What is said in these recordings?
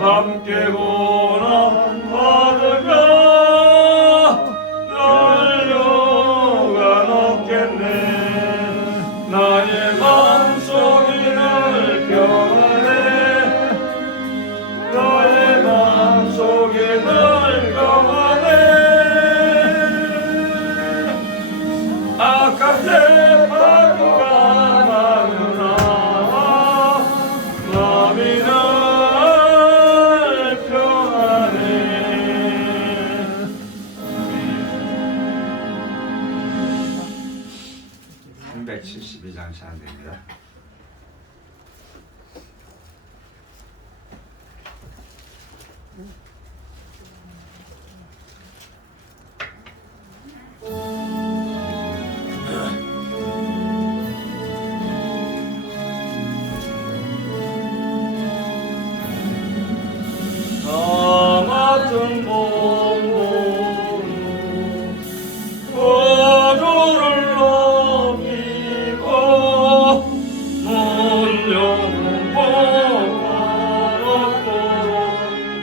함께 고난 받으며 연료가 높겠네. 나의 마음속이 늘 평안해. 나의 마음속이 늘 평안해. 아깝게 파도가 많으나 마음이 늘 372장 찬양됩니다. 나 맡은 몸으로 구주를 높이고 문영은 복받도록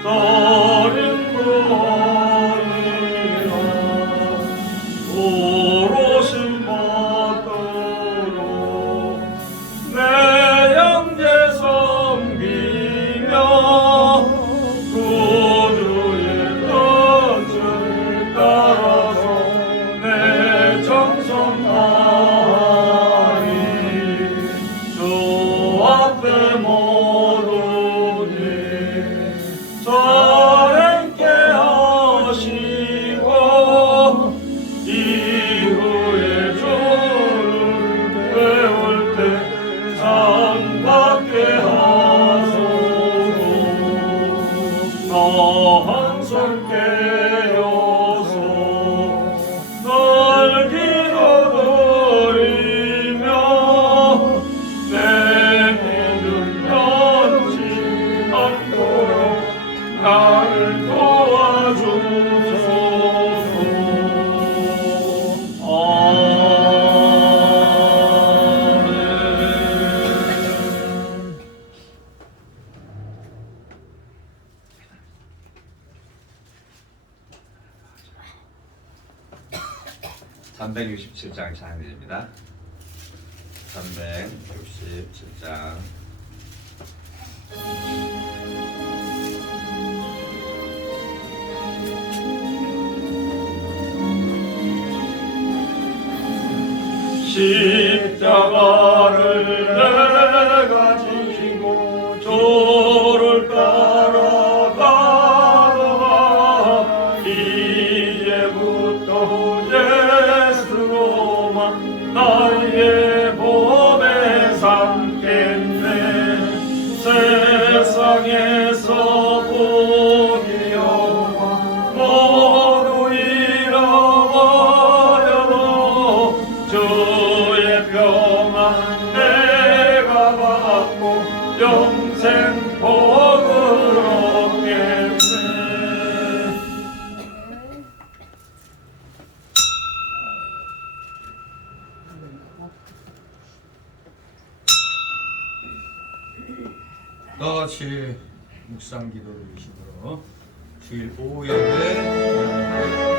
서린 구원이라 오롯이 받도록 내 형제 섬기며 구주의 뜻을 따라서 내 정성 다하리. 주 앞에 모두니 선행케 하시고 이후에 주를 배울 때 상 받게 하소서. 나 항상 깨어서 널 기도드리며 내 믿음 변치 않도록 나를 도와주소서. 아멘. 367장 찬양드립니다. 367장 십자가를 내가 지고 주를 따라가다가 이제부터 예수로만 나의 보배 삼겠네. 세상에서 복이 영화 모두 잃어버려도 주의 평안 내가 받고 영생 복을 얻겠네. 다같이 묵상 기도를 주시므로 주일 오후 예배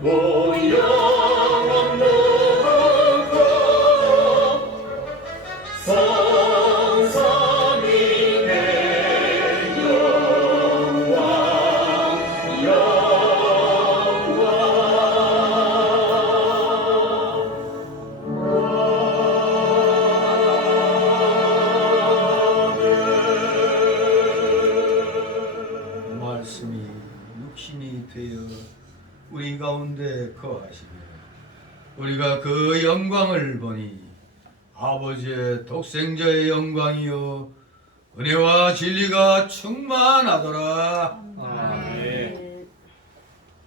모여 육신이 되어 우리 가운데 거하시며 우리가 그 영광을 보니 아버지의 독생자의 영광이요 은혜와 진리가 충만하더라. 아멘.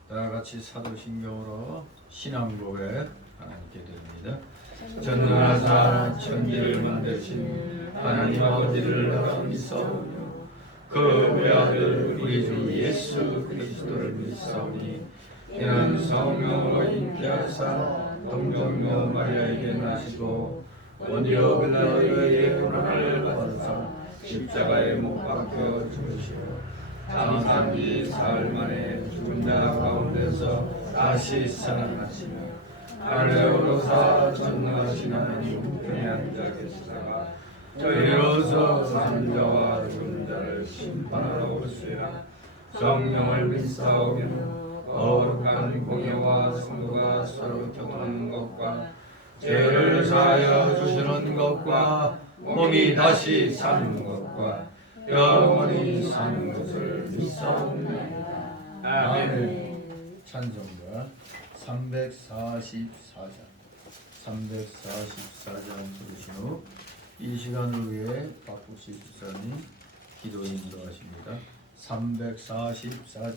다 같이 사도신경으로 신앙 고백 하나님께 드립니다. 전능하사 천지를 만드신 하나님 아버지를 내가 믿사오며 그 외아들 우리 주 예수 그리스도를 믿사오니 이는 성령으로 잉태하사 동정녀 마리아에게 나시고 원디오 빌라도에게 고난을 받으사 십자가에 못 박혀 죽으시고 장사한 지 사흘 만에 죽은 자 가운데서 다시 살아나시며 하늘에 오르사 전능하신 하나님 우편에 앉아 계시다가 저희로서 산 자와 죽은 자를 심판하러 오시리라. 성령을 믿사오며 거룩한 공예와 성도가 서로 교통하는 것과 죄를 사하여 주시는 것과 몸이 다시 사는 것과 영원히 사는 것을 믿사옵나이다. 아멘. 찬송가 344장 344장 부르신 후 이 시간을 위해 박국시 집사님 기도 인도하십니다. 344장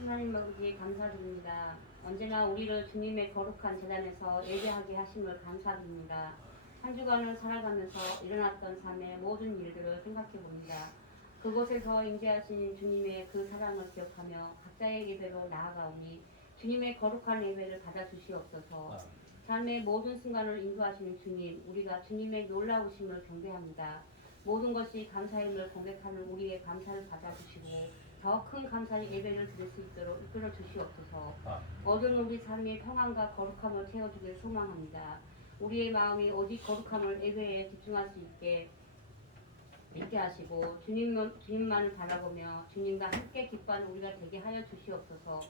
하나님 아버지 감사드립니다. 언제나 우리를 주님의 거룩한 제단에서 예배하게 하심을 감사드립니다. 한 주간을 살아가면서 일어났던 삶의 모든 일들을 생각해 봅니다. 그곳에서 임재하신 주님의 그 사랑을 기억하며 각자의 예배로 나아가오니 주님의 거룩한 예배를 받아주시옵소서. 삶의 모든 순간을 인도하시는 주님, 우리가 주님의 놀라우심을 경배합니다. 모든 것이 감사임을 고백하는 우리의 감사를 받아주시고 더 큰 감사의 예배를 드릴 수 있도록 이끌어 주시옵소서. 모든 우리 삶의 평안과 거룩함을 채워주길 소망합니다. 우리의 마음이 오직 거룩함을 예배에 집중할 수 있게 하시고 주님만을 바라보며 주님과 함께 기뻐하는 우리가 되게 하여 주시옵소서.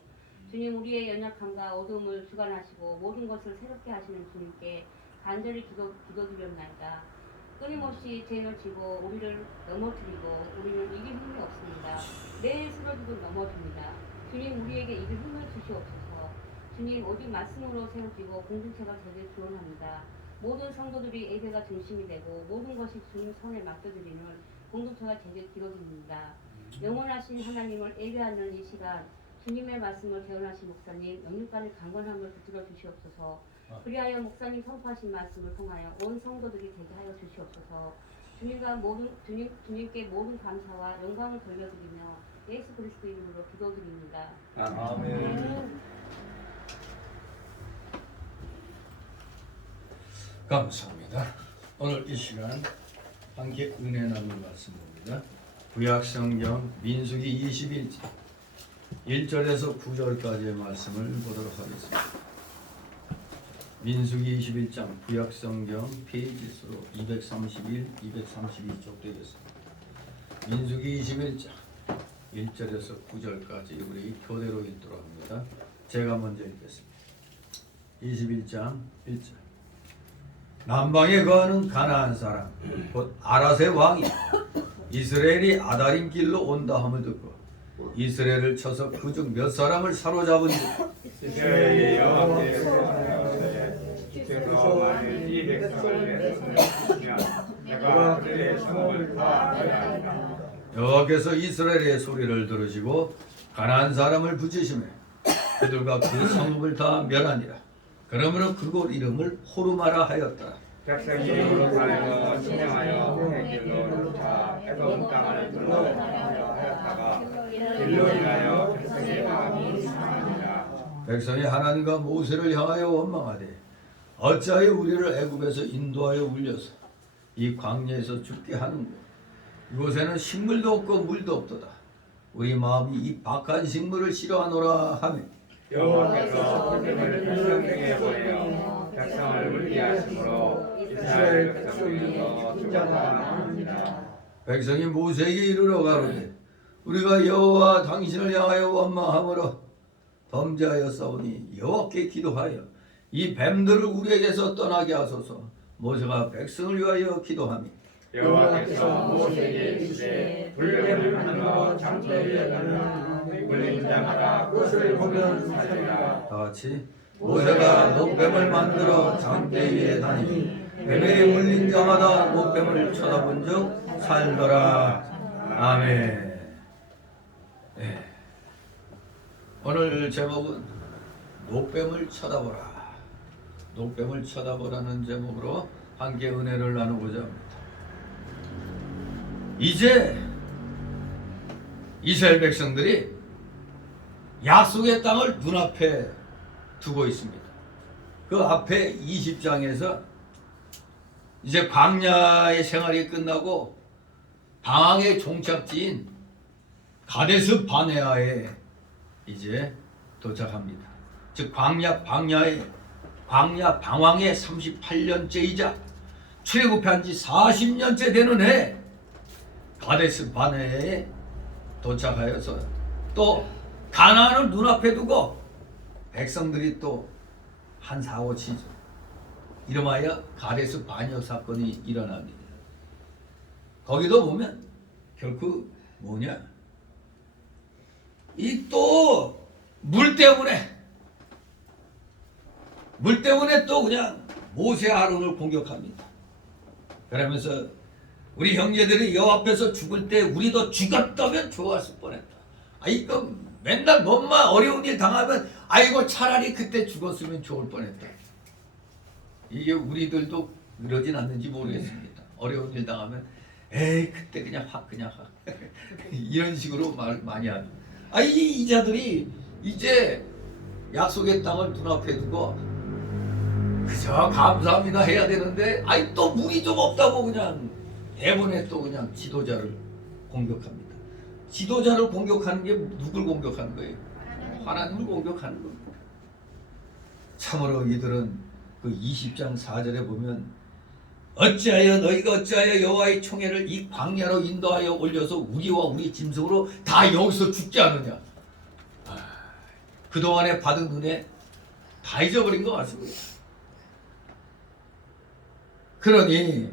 주님, 우리의 연약함과 어두움을 주관하시고 모든 것을 새롭게 하시는 주님께 간절히 기도드렸나이다. 끊임없이 죄를 지고 우리를 넘어뜨리고 우리는 이길 힘이 없습니다. 내 쓰러지도 넘어집니다. 주님 우리에게 이길 힘을 주시옵소서. 주님 오직 말씀으로 세워지고 공동체가 되길 기원합니다. 모든 성도들이 예배가 중심이 되고 모든 것이 주님 손에 맡겨드리는 공동체가 되길 기도드립니다. 영원하신 하나님을 예배하는 이 시간 주님의 말씀을 개원하신 목사님 영육간의 강건함을 붙들어 주시옵소서. 그리하여 목사님 선포하신 말씀을 통하여 온 성도들이 되게 하여 주시옵소서. 주님께 모든 감사와 영광을 돌려드리며 예수 그리스도 이름으로 기도드립니다. 아멘. 감사합니다. 오늘 이 시간 함께 은혜 나눌 말씀입니다. 구약성경 민수기 21장 1절에서 9절까지의 말씀을 보도록 하겠습니다. 민수기 21장 구약성경 페이지 수로 231, 232쪽 되겠습니다. 민수기 21장 1절에서 9절까지 우리 교대로 읽도록 합니다. 제가 먼저 읽겠습니다. 21장 1절 남방에 거하는 가나안 사람 곧 아랏의 왕이 이스라엘이 아다림 길로 온다 함을 듣고 이스라엘을 쳐서 그중 몇 사람을 사로잡은 이스라엘이 여호와께서 지켜서 만일 이 백성을 내쫓으면 내가 그들의 성을 다 멸하리라. 여호와께서 이스라엘의 소리를 들으시고 가나안 사람을 붙이시매 그들과 그 성읍을 다 멸하니라. 그러므로 그곳 이름을 호르마라 하였더라. 백성이 요르단에서 진행하여 해길로 쫓아 에돔 땅을 둘러하여 하였다가 길로 인하여 백성의 마음이 상하니라. 백성이 하나님과 모세를 향하여 원망하되 어찌하여 우리를 애굽에서 인도하여 울려서 이 광야에서 죽게 하는고 이곳에는 식물도 없고 물도 없도다. 우리 마음이 이 박한 식물을 싫어하노라 하며 여호와께서 불뱀을 백성에게 보내어 백성을 물게 하심으로 이스라엘 백성들도 쫓아나갑니다. 백성이 모세에게 이르러 가로되 우리가 여호와 당신을 향하여 원망함으로 범죄하여 싸우니 여호와께 기도하여 이 뱀들을 우리에게서 떠나게 하소서. 모세가 백성을 위하여 기도하며 여호와께서 모세에게 이르시되 불뱀을 만들어 장대 위에 가면 물린 자마다 그것을 보면 살리라. 다 같이 모세가 노뱀을 만들어 장대 위에 다니니 뱀에 물린 자마다 노뱀을 쳐다본 적 살더라. 아멘. 네. 오늘 제목은 노뱀을 쳐다보라. 노뱀을 쳐다보라는 제목으로 함께 은혜를 나누고자 합니다. 이제 이스라엘 백성들이 약속의 땅을 눈앞에 두고 있습니다. 그 앞에 20장에서 이제 광야의 생활이 끝나고 방황의 종착지인 가데스 바네아에 이제 도착합니다. 즉 광야 방황의 38년째이자 출애굽한 지 40년째 되는 해 가데스 바네아에 도착하여서 또 가나안을 눈앞에 두고 백성들이 또 한 사고 치죠. 이름하여 가데스 반역 사건이 일어납니다. 거기도 보면 결국 뭐냐? 이 또 물 때문에 또 그냥 모세 아론을 공격합니다. 그러면서 우리 형제들이 여호와 앞에서 죽을 때 우리도 죽었다면 좋았을 뻔했다. 이거 맨날 뭔만 어려운 일 당하면 아이고 차라리 그때 죽었으면 좋을 뻔했다. 이게 우리들도 그러진 않는지 모르겠습니다. 어려운 일 당하면 에이 그때 그냥 확 이런 식으로 말 많이 합니다. 이 자들이 이제 약속의 땅을 눈앞에 두고 그저 감사합니다 해야 되는데 또 물이 좀 없다고 그냥 대본에 또 그냥 지도자를 공격합니다. 지도자를 공격하는 게 누굴 공격하는 거예요? 하나님을 공격하는 겁니다. 참으로 이들은 그 20장 4절에 보면 너희가 어찌하여 여호와의 총회를 이 광야로 인도하여 올려서 우리와 우리 짐승으로 다 여기서 죽지 않느냐. 그동안에 받은 은혜 다 잊어버린 것 같습니다. 그러니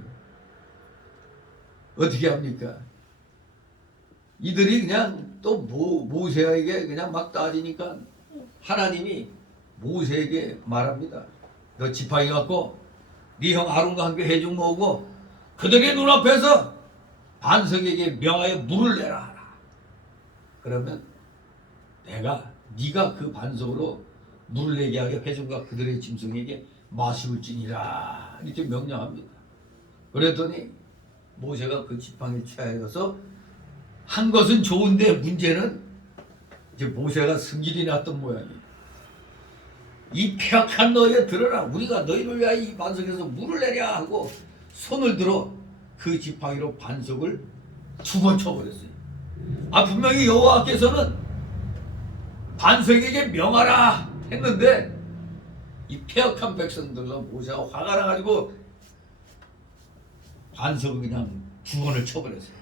어떻게 합니까? 이들이 그냥 또 모세에게 그냥 막 따지니까 하나님이 모세에게 말합니다. 너 지팡이 갖고 네 형 아론과 함께 회중 모으고 그들의 눈앞에서 반석에게 명하여 물을 내라 하라. 그러면 네가 그 반석으로 물을 내게 하여 회중과 그들의 짐승에게 마시울지니라 이렇게 명령합니다. 그랬더니 모세가 그 지팡이를 취하여서 한 것은 좋은데 문제는 이제 모세가 승질이 났던 모양이에요. 이 폐악한 너희에 들어라. 우리가 너희를 위하여 이 반석에서 물을 내랴 하고 손을 들어 그 지팡이로 반석을 2번 쳐버렸어요. 분명히 여호와께서는 반석에게 명하라 했는데 이 폐악한 백성들과 모세가 화가 나가지고 반석을 그냥 2번을 쳐버렸어요.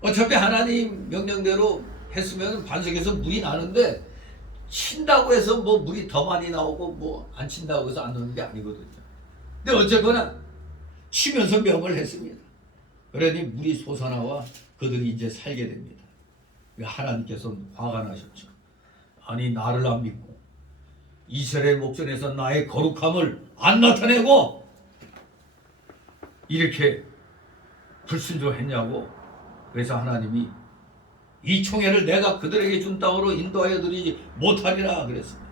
어차피 하나님 명령대로 했으면 반석에서 물이 나는데 친다고 해서 뭐 물이 더 많이 나오고 뭐 안 친다고 해서 안 나오는 게 아니거든요. 근데 어쨌거나 치면서 명을 했습니다. 그러니 물이 솟아나와 그들이 이제 살게 됩니다. 하나님께서는 화가 나셨죠. 아니 나를 안 믿고 이스라엘 목전에서 나의 거룩함을 안 나타내고 이렇게 불순종했냐고. 그래서 하나님이 이 총회를 내가 그들에게 준 땅으로 인도하여 드리지 못하리라 그랬습니다.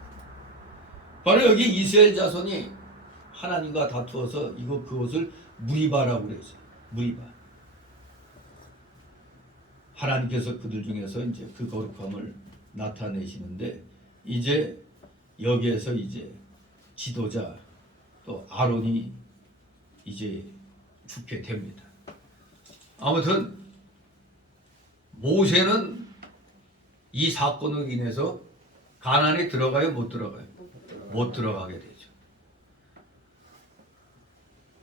바로 여기 이스라엘 자손이 하나님과 다투어서 그것을 무리바라고 그랬어요. 무리바. 하나님께서 그들 중에서 이제 그 거룩함을 나타내시는데 이제 여기에서 이제 지도자 또 아론이 이제 죽게 됩니다. 아무튼 모세는 이 사건으로 인해서 가나안에 들어가요? 못 들어가요? 못 들어가게 되죠.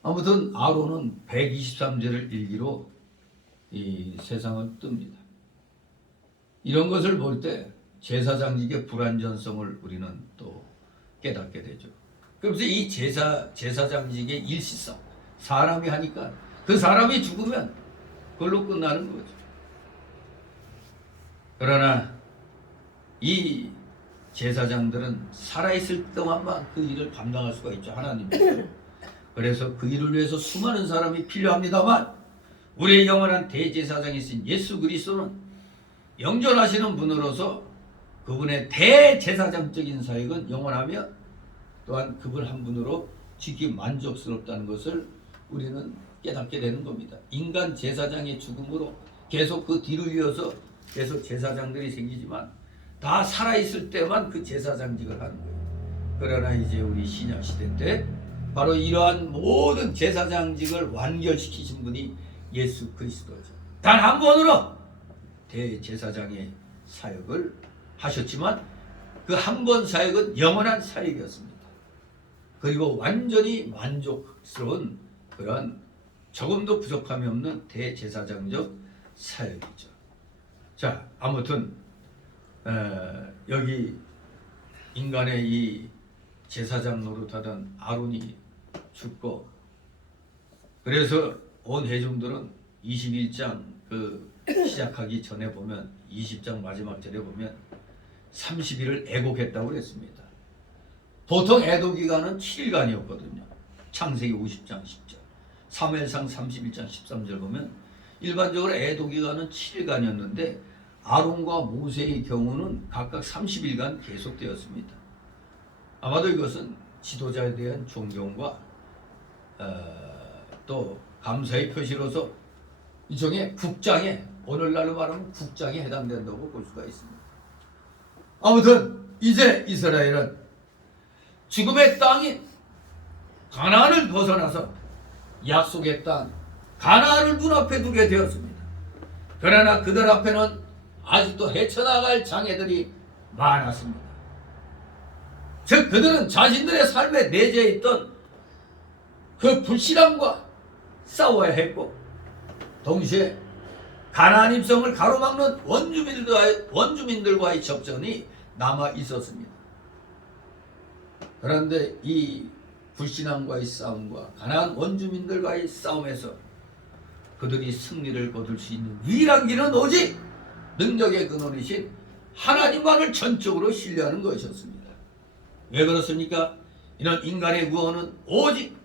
아무튼 아론은 123제를 일기로 이 세상을 뜹니다. 이런 것을 볼 때 제사장직의 불완전성을 우리는 또 깨닫게 되죠. 그래서 이 제사장직의 일시성, 사람이 하니까 그 사람이 죽으면 그걸로 끝나는 거죠. 그러나 이 제사장들은 살아있을 동안만 그 일을 감당할 수가 있죠. 하나님께서. 그래서 그 일을 위해서 수많은 사람이 필요합니다만 우리의 영원한 대제사장이신 예수 그리스도는 영존하시는 분으로서 그분의 대제사장적인 사역은 영원하며 또한 그분 한 분으로 지키 만족스럽다는 것을 우리는 깨닫게 되는 겁니다. 인간 제사장의 죽음으로 계속 그 뒤로 이어서 계속 제사장들이 생기지만 다 살아있을 때만 그 제사장직을 하는 거예요. 그러나 이제 우리 신약 시대 때 바로 이러한 모든 제사장직을 완결시키신 분이 예수 그리스도죠. 단 한 번으로 대제사장의 사역을 하셨지만 그 한 번 사역은 영원한 사역이었습니다. 그리고 완전히 만족스러운 그런 조금도 부족함이 없는 대제사장적 사역이죠. 자, 아무튼 여기 인간의 이 제사장 노릇하던 아론이 죽고 그래서 온 회중들은 21장 그 시작하기 전에 보면 20장 마지막 절에 보면 30일을 애곡했다고 그랬습니다. 보통 애도 기간은 7일간이었거든요. 창세기 50장 10절, 사무엘상 31장 13절 보면 일반적으로 애도 기간은 7일간이었는데 아론과 모세의 경우는 각각 30일간 계속되었습니다. 아마도 이것은 지도자에 대한 존경과 또 감사의 표시로서 일종의 국장에, 오늘날로 말하면 국장에 해당된다고 볼 수가 있습니다. 아무튼 이제 이스라엘은 죽음의 땅인 가나안을 벗어나서 약속의 땅 가나안을 눈앞에 두게 되었습니다. 그러나 그들 앞에는 아직도 헤쳐나갈 장애들이 많았습니다. 즉 그들은 자신들의 삶에 내재해 있던 그 불신앙과 싸워야 했고 동시에 가나안 입성을 가로막는 원주민들과의 접전이 남아 있었습니다. 그런데 이 불신앙과의 싸움과 가나안 원주민들과의 싸움에서 그들이 승리를 거둘 수 있는 유일한 길은 오직 능력의 근원이신 하나님만을 전적으로 신뢰하는 것이었습니다. 왜 그렇습니까? 이런 인간의 구원은 오직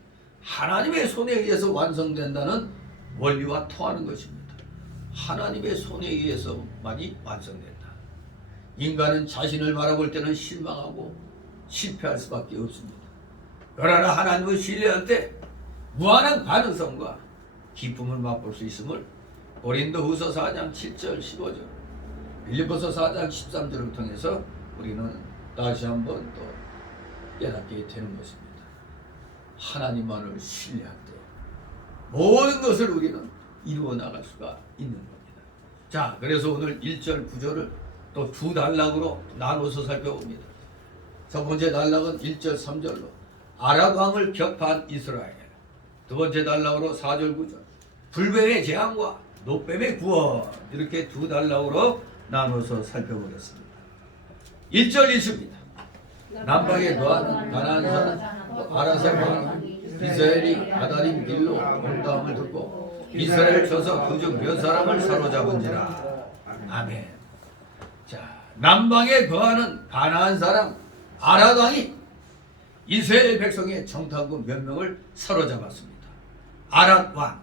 하나님의 손에 의해서 완성된다는 원리와 통하는 것입니다. 하나님의 손에 의해서만이 완성된다. 인간은 자신을 바라볼 때는 실망하고 실패할 수밖에 없습니다. 그러나 하나님을 신뢰할 때 무한한 가능성과 기쁨을 맛볼 수 있음을 고린도후서 4장 7절 15절 빌립보서 4장 13절을 통해서 우리는 다시 한번 또 깨닫게 되는 것입니다. 하나님만을 신뢰할 때 모든 것을 우리는 이루어 나갈 수가 있는 겁니다. 자, 그래서 오늘 1절 9절을 또 두 단락으로 나눠서 살펴봅니다. 첫 번째 단락은 1절 3절로 아랍 왕을 격파한 이스라엘, 두 번째 단락으로 4절 9절 불뱀의 재앙과 노뱀의 구원, 이렇게 두 단락으로 나눠서 살펴보겠습니다. 1절 읽습니다. 남방에 거하는 가나안 사람 아라셀 왕 이스라엘이 아다림 길로 온다함을 듣고 이스라엘 쳐서 그중 몇 사람을 사로잡은지라. 아멘. 자, 남방에 거하는 가나안 사람 아랏 왕이 이스라엘 백성의 정탐꾼 몇 명을 사로잡았습니다. 아랏 왕.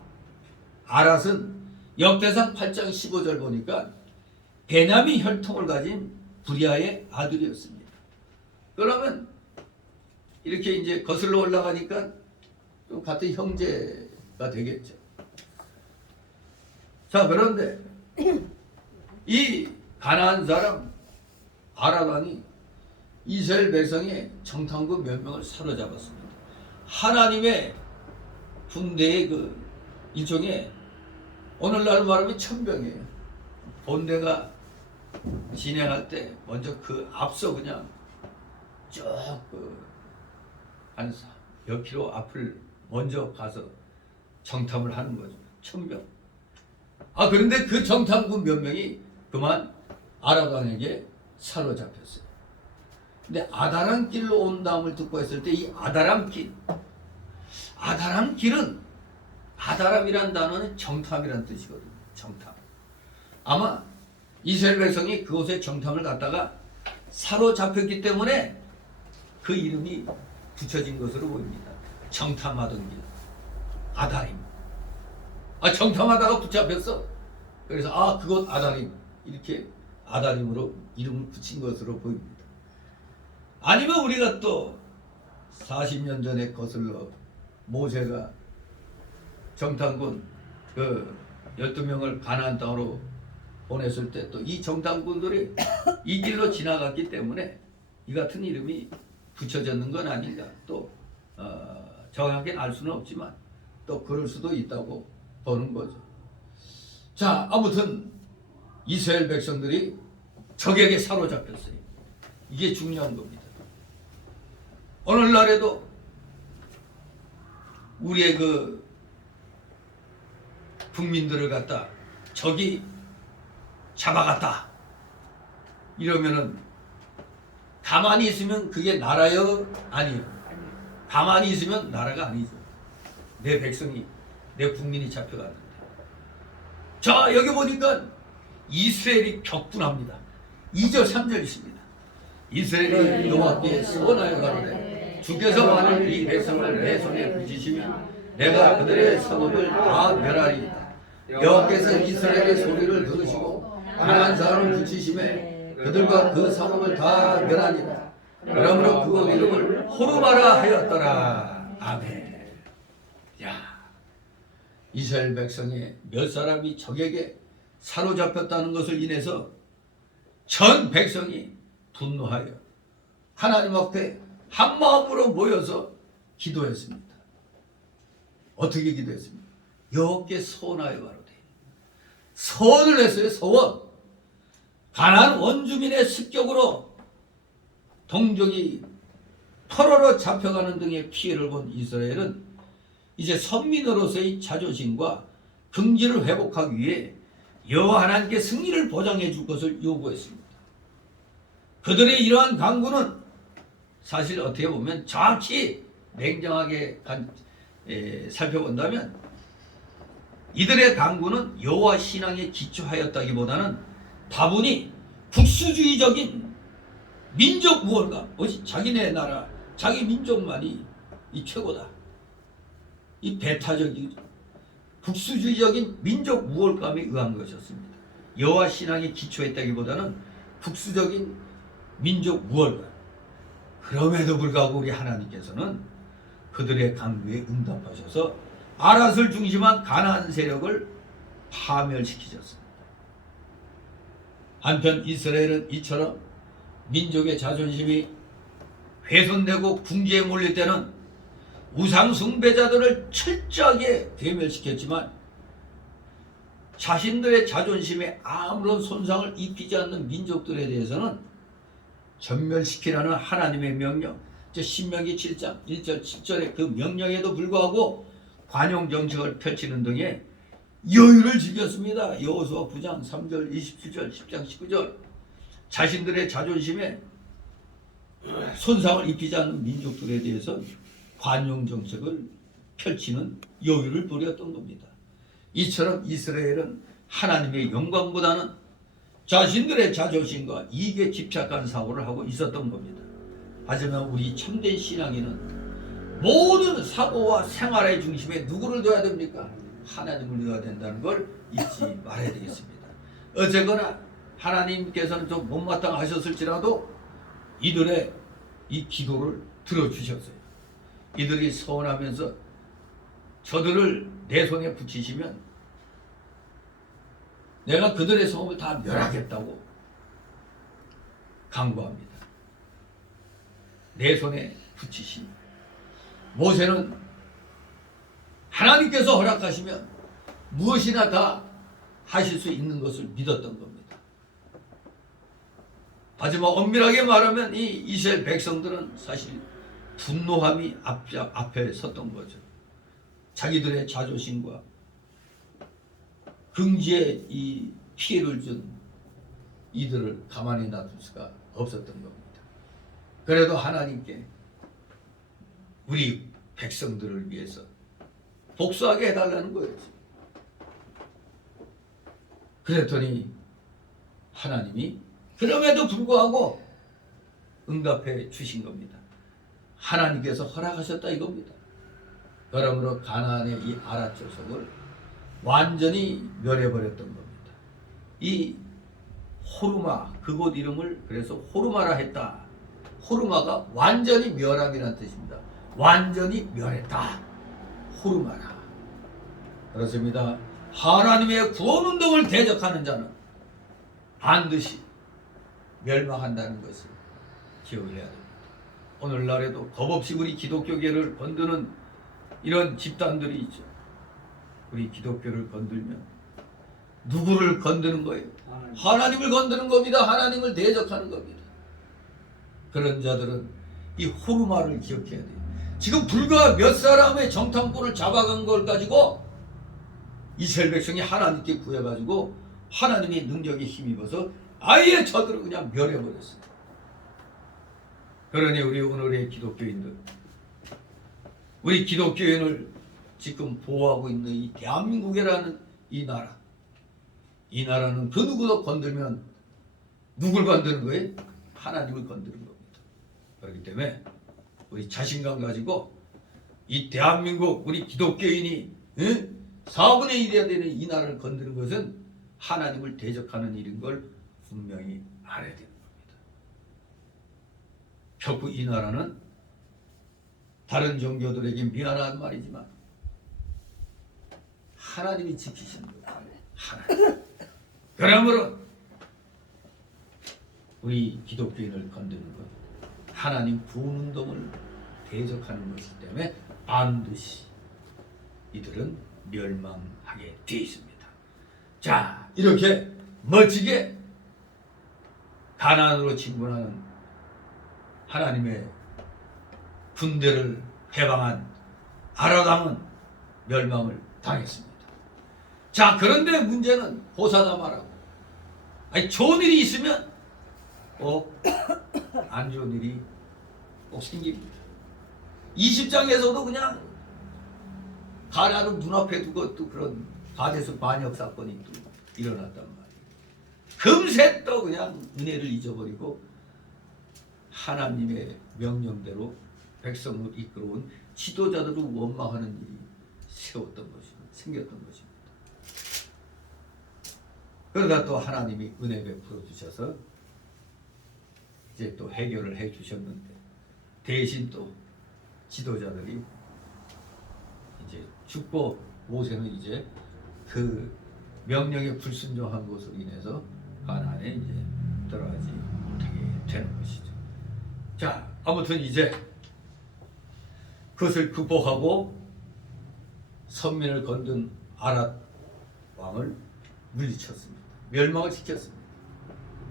아랏은 역대상 8장 15절 보니까 베냐민 혈통을 가진 부리아의 아들이었습니다. 그러면 이렇게 이제 거슬러 올라가니까 좀 같은 형제가 되겠죠. 자, 그런데 이 가나안 사람 아랏 왕이 이스라엘 백성의 정탐꾼 몇 명을 사로잡았습니다. 하나님의 군대의 그 일종의 오늘날 말하면 천병이에요. 본대가 진행할 때 먼저 그 앞서 그냥 쭉 한 몇 킬로 앞을 먼저 가서 정탐을 하는 거죠. 천병. 아, 그런데 그 정탐꾼 몇 명이 그만 아랏 왕에게 사로잡혔어요. 근데 아다람 길로 온다음을 듣고 했을 때 이 아다람 길, 아다람 길은 아다람이란 단어는 정탐이란 뜻이거든요. 정탐. 아마 이스라엘 백성이 그곳에 정탐을 갔다가 사로잡혔기 때문에 그 이름이 붙여진 것으로 보입니다. 정탐하던 길, 아다림. 아, 정탐하다가 붙잡혔어. 그래서 그곳 아다림, 이렇게 아다림으로 이름을 붙인 것으로 보입니다. 아니면 우리가 또 40년 전에 거슬러 모세가 정탐꾼 그 12명을 가나안 땅으로 보냈을 때 또 이 정탐꾼들이 이 길로 지나갔기 때문에 이 같은 이름이 붙여졌는 건 아닌가. 또 정확하게 알 수는 없지만 또 그럴 수도 있다고 보는 거죠. 자, 아무튼 이스라엘 백성들이 적에게 사로잡혔어요. 이게 중요한 겁니다. 오늘날에도 우리의 그 국민들을 갖다 적이 잡아갔다 이러면은 가만히 있으면 그게 나라요? 아니요. 가만히 있으면 나라가 아니죠. 내 백성이, 내 국민이 잡혀갔는데. 자, 여기 보니까 이스라엘이 격분합니다. 2절 3절 있습니다. 이스라엘이 여호와께 서원하여 가로되 주께서 만일 이 백성을 내 손에 붙이시면 내가 그들의 성읍을 다 멸하리이다. 여호와께서 이스라엘의 소리를 들으시고 가나안 사람을 붙이심에 그들과 그 성읍을 다 멸하니라. 그러므로 그곳 이름을 호르마라 하였더라. 아멘. 야, 이스라엘 백성의 몇 사람이 적에게 사로잡혔다는 것을 인해서 전 백성이 분노하여 하나님 앞에 한 마음으로 모여서 기도했습니다. 어떻게 기도했습니까? 여호와께 서원하여 가로되. 서원을 했어요. 서원. 가나안 원주민의 습격으로 동족이 포로로 잡혀가는 등의 피해를 본 이스라엘은 이제 선민으로서의 자존심과 긍지를 회복하기 위해 여호와 하나님께 승리를 보장해 줄 것을 요구했습니다. 그들의 이러한 강구는 사실 어떻게 보면 정확히 냉정하게 살펴본다면 이들의 강구는 여호와 신앙에 기초하였다기보다는 다분히 국수주의적인 민족 우월감, 뭐지? 자기네 나라, 자기 민족만이 이 최고다. 이 배타적인 국수주의적인 민족 우월감에 의한 것이었습니다. 여호와 신앙에 기초했다기보다는 국수적인 민족 우월감. 그럼에도 불구하고 우리 하나님께서는 그들의 강구에 응답하셔서 아랏을 중심한 가나안 세력을 파멸시키셨습니다. 한편 이스라엘은 이처럼 민족의 자존심이 훼손되고 궁지에 몰릴 때는 우상 숭배자들을 철저하게 괴멸시켰지만 자신들의 자존심에 아무런 손상을 입히지 않는 민족들에 대해서는 전멸시키라는 하나님의 명령, 저 신명기 7장 1절 7절의 그 명령에도 불구하고 관용 정책을 펼치는 등의 여유를 즐겼습니다. 여호수아 9장 3절 27절 10장 19절 자신들의 자존심에 손상을 입히지 않는 민족들에 대해서 관용 정책을 펼치는 여유를 부렸던 겁니다. 이처럼 이스라엘은 하나님의 영광보다는 자신들의 자존심과 이익에 집착한 사고를 하고 있었던 겁니다. 하지만 우리 참된 신앙인은 모든 사고와 생활의 중심에 누구를 둬야 됩니까? 하나님을 둬야 된다는 걸 잊지 말아야 되겠습니다. 어쨌거나 하나님께서는 좀 못마땅하셨을지라도 이들의 이 기도를 들어주셨어요. 이들이 서원하면서 저들을 내 손에 붙이시면 내가 그들의 성읍을 다 멸하겠다고 강구합니다. 내 손에 붙이신 모세는 하나님께서 허락하시면 무엇이나 다 하실 수 있는 것을 믿었던 겁니다. 하지만 엄밀하게 말하면 이 이스라엘 백성들은 사실 분노함이 앞에 섰던 거죠. 자기들의 자존심과 긍지에 이 피해를 준 이들을 가만히 놔둘 수가 없었던 겁니다. 그래도 하나님께 우리 백성들을 위해서 복수하게 해달라는 거였죠. 그랬더니 하나님이 그럼에도 불구하고 응답해 주신 겁니다. 하나님께서 허락하셨다 이겁니다. 그러므로 가나안의 이 아랏 족속을 완전히 멸해버렸던 겁니다. 이 호르마 그곳 이름을 그래서 호르마라 했다. 호르마가 완전히 멸함이라는 뜻입니다. 완전히 멸했다. 호르마라. 그렇습니다. 하나님의 구원운동을 대적하는 자는 반드시 멸망한다는 것을 기억해야 됩니다. 오늘날에도 겁없이 우리 기독교계를 건드는 이런 집단들이 있죠. 우리 기독교를 건들면 누구를 건드는 거예요? 하나님을 건드는 겁니다. 하나님을 대적하는 겁니다. 그런 자들은 이 호르마를 기억해야 돼요. 지금 불과 몇 사람의 정탐꾼을 잡아간 걸 가지고 이스라엘 백성이 하나님께 구해가지고 하나님의 능력에 힘입어서 아예 저들을 그냥 멸해버렸어요. 그러니 우리 오늘의 기독교인들, 우리 기독교인을 지금 보호하고 있는 이 대한민국이라는 이 나라, 이 나라는 그 누구도 건들면 누굴 건드는 거예요? 하나님을 건드는 겁니다. 그렇기 때문에 우리 자신감 가지고 이 대한민국 우리 기독교인이 4분의 1이어야 되는 이 나라를 건드는 것은 하나님을 대적하는 일인 걸 분명히 알아야 되는 겁니다. 결국 이 나라는 다른 종교들에게 미안한 말이지만 하나님이 지키시는 거예요. 하나님. 그러므로 우리 기독교인을 건드는 것, 하나님 구원운동을 대적하는 것이기 때문에 반드시 이들은 멸망하게 되어 있습니다. 자, 이렇게 멋지게 가나안으로 진군하는 하나님의 군대를 해방한 아랏 왕은 멸망을 당했습니다. 자, 그런데 문제는 보사다 말하고 아니 좋은 일이 있으면 안 좋은 일이 꼭 생깁니다. 20장에서도 그냥 가나안을 눈앞에 두고 또 그런 가데스 반역 사건이 또 일어났단 말이에요. 금세 또 그냥 은혜를 잊어버리고 하나님의 명령대로 백성을 이끌어온 지도자들을 원망하는 일이 생겼던 것입니다. 그러다 또 하나님이 은혜 베풀어 주셔서 이제 또 해결을 해 주셨는데, 대신 또 지도자들이 이제 죽고 모세는 이제 그 명령에 불순종한 것으로 인해서 가나안에 이제 들어가지 못하게 되는 것이죠. 자, 아무튼 이제 그것을 극복하고 선민을 건든 아랏 왕을 물리쳤습니다. 멸망을 시켰습니다.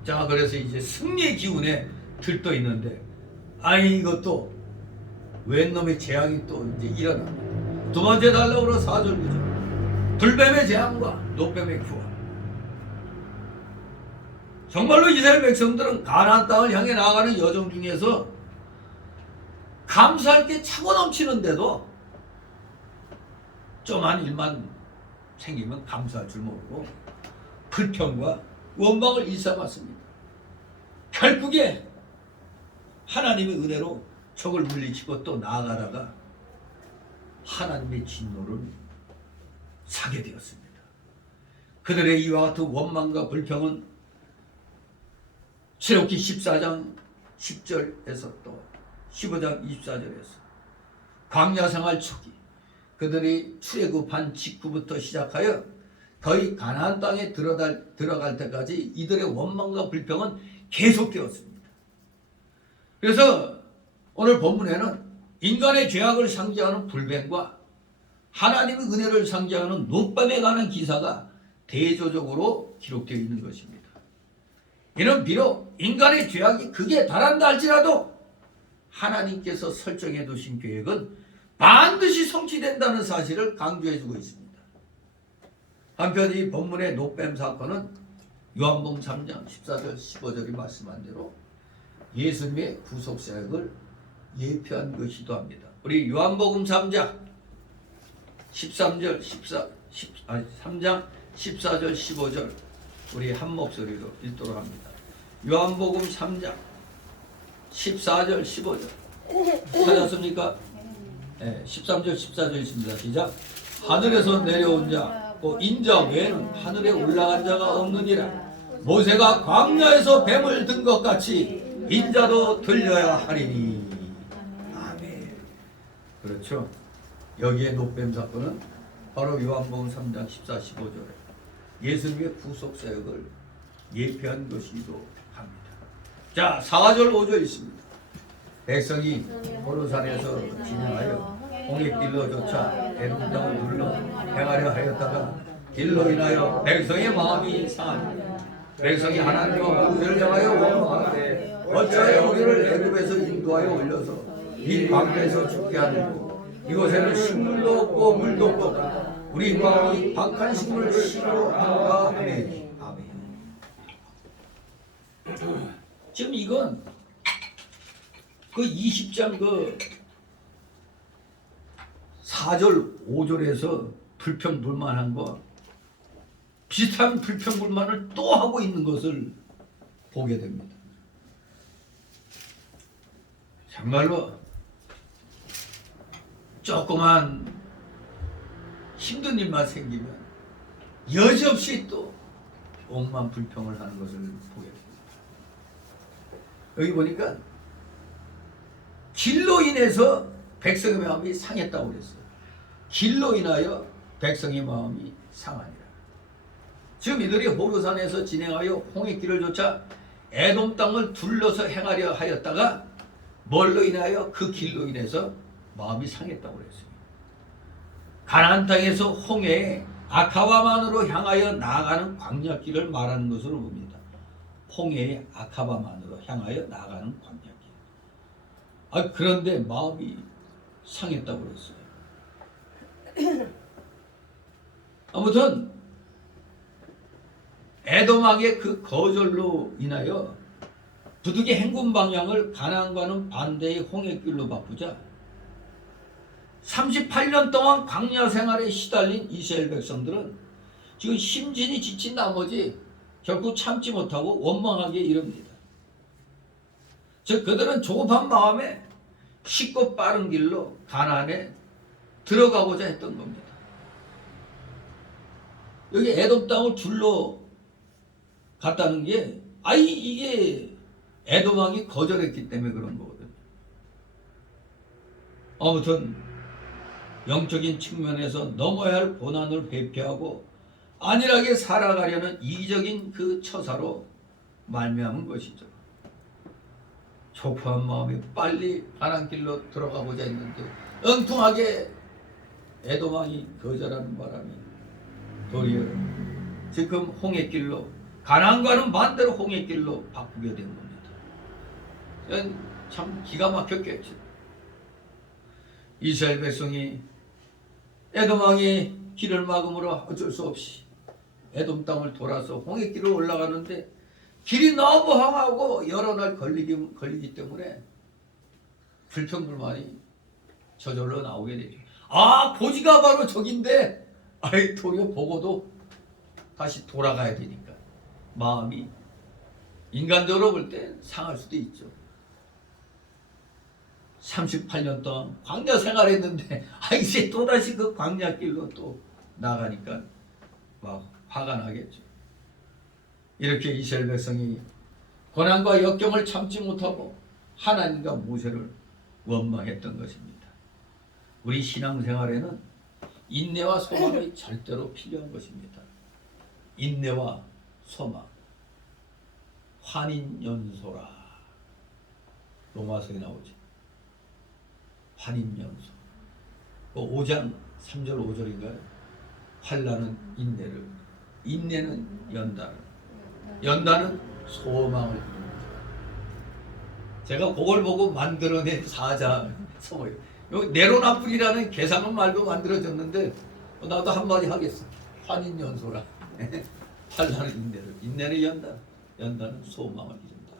자, 그래서 이제 승리의 기운에 들떠 있는데, 아니 이것도 웬 놈의 재앙이 또 이제 일어납니다. 두 번째 달라오로 4절 9절. 불뱀의 재앙과 노뱀의 규환. 정말로 이스라엘 백성들은 가나안 땅을 향해 나아가는 여정 중에서 감사할 게 차고 넘치는데도 좀한 일만 생기면 감사할 줄 모르고 불평과 원망을 일삼았습니다. 결국에 하나님의 은혜로 적을 물리치고 또 나아가다가 하나님의 진노를 사게 되었습니다. 그들의 이와 같은 원망과 불평은 출애굽기 14장 10절에서 또 15장 24절에서 광야 생활 초기 그들이 출애굽한 직후부터 시작하여 거의 가나안 땅에 들어갈 때까지 이들의 원망과 불평은 계속되었습니다. 그래서 오늘 본문에는 인간의 죄악을 상징하는 불뱀과 하나님의 은혜를 상징하는 노뱀에 관한 기사가 대조적으로 기록되어 있는 것입니다. 이는 비록 인간의 죄악이 극에 달한다 할지라도 하나님께서 설정해 두신 계획은 반드시 성취된다는 사실을 강조해주고 있습니다. 한편 이 본문의 노뱀 사건은 요한복음 3장 14절 15절이 말씀한 대로 예수님의 구속사역을 예표한 것이기도 합니다. 우리 요한복음 3장 3장 14절 15절 우리 한 목소리로 읽도록 합니다. 요한복음 3장 14절 15절 찾았습니까? 네, 13절 14절 있습니다. 시작. 하늘에서 내려온 자 곧 인자 외에는 하늘에 올라간 자가 없느니라. 모세가 광야에서 뱀을 든 것 같이 인자도 들려야 하리니. 아멘. 그렇죠. 여기에 노뱀 사건은 바로 요한복음 3장 14, 15절에 예수님의 구속사역을 예표한 것이기도 합니다. 자, 4절 5절 있습니다. 백성이 호르산에서 진행하여 홍해길로 쫓아 에돔 땅을 눌러 행하려 하였다가 길로 인하여 백성의 마음이 상하니 백성이 하나님과 모세를 향하여 원망하되 어찌하여 우리를 애굽에서 인도하여 올려서 이 광야에서 죽게 하느냐. 이곳에는 식물도 없고 물도 없고 우리 마음이 박한 식물을 싫어한가. 아멘. 아멘. 지금 이건 그 20장 그 4절 5절에서 불평불만한 거 비슷한 불평불만을 또 하고 있는 것을 보게 됩니다. 정말로 조그만 힘든 일만 생기면 여지없이 또 엉만 불평을 하는 것을 보게 됩니다. 여기 보니까 길로 인해서 백성의 마음이 상했다고 그랬어요. 길로 인하여 백성의 마음이 상하니라. 지금 이들이 호르산에서 진행하여 홍해길을 쫓아 에돔 땅을 둘러서 행하려 하였다가 뭘로 인하여 그 길로 인해서 마음이 상했다고 그랬습니다. 가나안 땅에서 홍해에 아카바만으로 향하여 나아가는 광야길을 말하는 것으로 봅니다. 홍해의 아카바만으로 향하여 나아가는 광야길. 그런데 마음이 상했다고 그랬어요. 아무튼 에돔왕의 그 거절로 인하여 부득이 행군 방향을 가나안과는 반대의 홍해길로 바꾸자 38년 동안 광야 생활에 시달린 이스라엘 백성들은 지금 심진이 지친 나머지 결국 참지 못하고 원망하게 이릅니다. 즉 그들은 조급한 마음에 쉽고 빠른 길로 가나안에 들어가고자 했던 겁니다. 여기 에돔 땅을 둘러 갔다는 게 이게 에돔 왕이 거절했기 때문에 그런 거거든요. 아무튼 영적인 측면에서 넘어야 할 고난을 회피하고 안일하게 살아가려는 이기적인 그 처사로 말미암은 것이죠. 촉박한 마음이 빨리 가나안 길로 들어가고자 했는데 엉뚱하게 에돔 왕이 거절하는 바람에 도리어 지금 홍해길로 가나안과는 반대로 홍해길로 바꾸게 된 겁니다. 참 기가 막혔겠죠. 이스라엘 백성이 에돔 왕이 길을 막음으로 어쩔 수 없이 에돔 땅을 돌아서 홍해길로 올라가는데 길이 너무 험하고 여러 날 걸리기 때문에 불평불만이 저절로 나오게 되죠. 고지가 바로 저긴데 도리어 보고도 다시 돌아가야 되니까 마음이 인간적으로 볼 때 상할 수도 있죠. 38년 동안 광야 생활했는데 이제 또다시 그 광야길로 또 나가니까 막 화가 나겠죠. 이렇게 이스라엘 백성이 고난과 역경을 참지 못하고 하나님과 모세를 원망했던 것입니다. 우리 신앙생활에는 인내와 소망이 절대로 필요한 것입니다. 인내와 소망, 환인연소라 로마서에 나오죠. 환인연소. 5장 3절 5절인가요? 환난은 인내를, 인내는 연단을, 연단은 소망을 이룹니다. 제가 그걸 보고 만들어낸 사자 성어예요. 여기 네로나풀이라는 계산은 말고 만들어졌는데 나도 한마디 하겠어. 환인연소라. 환난은 인내를, 인내는 연단, 연단은 소망을 이룬다.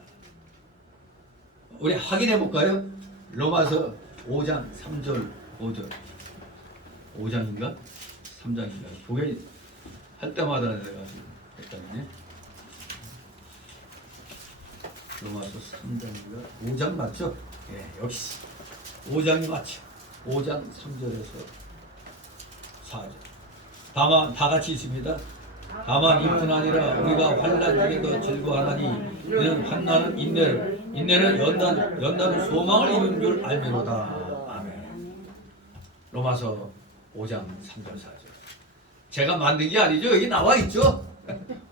우리 확인해 볼까요? 로마서 5장 3절 5절 5장인가? 3장인가? 그게 할 때마다 내가 했다네. 로마서 3장인가? 5장 맞죠? 예, 역시 5장이 맞죠. 5장 3절에서 4절. 다만 다 같이 있습니다. 다만 이뿐 아니라 우리가 환난 중에도 즐거워하나니 이는 환난은 인내를, 인내는 연단은 소망을 이루는 줄 알미로다. 아멘. 로마서 5장 3절 4절. 제가 만든 게 아니죠. 여기 나와 있죠.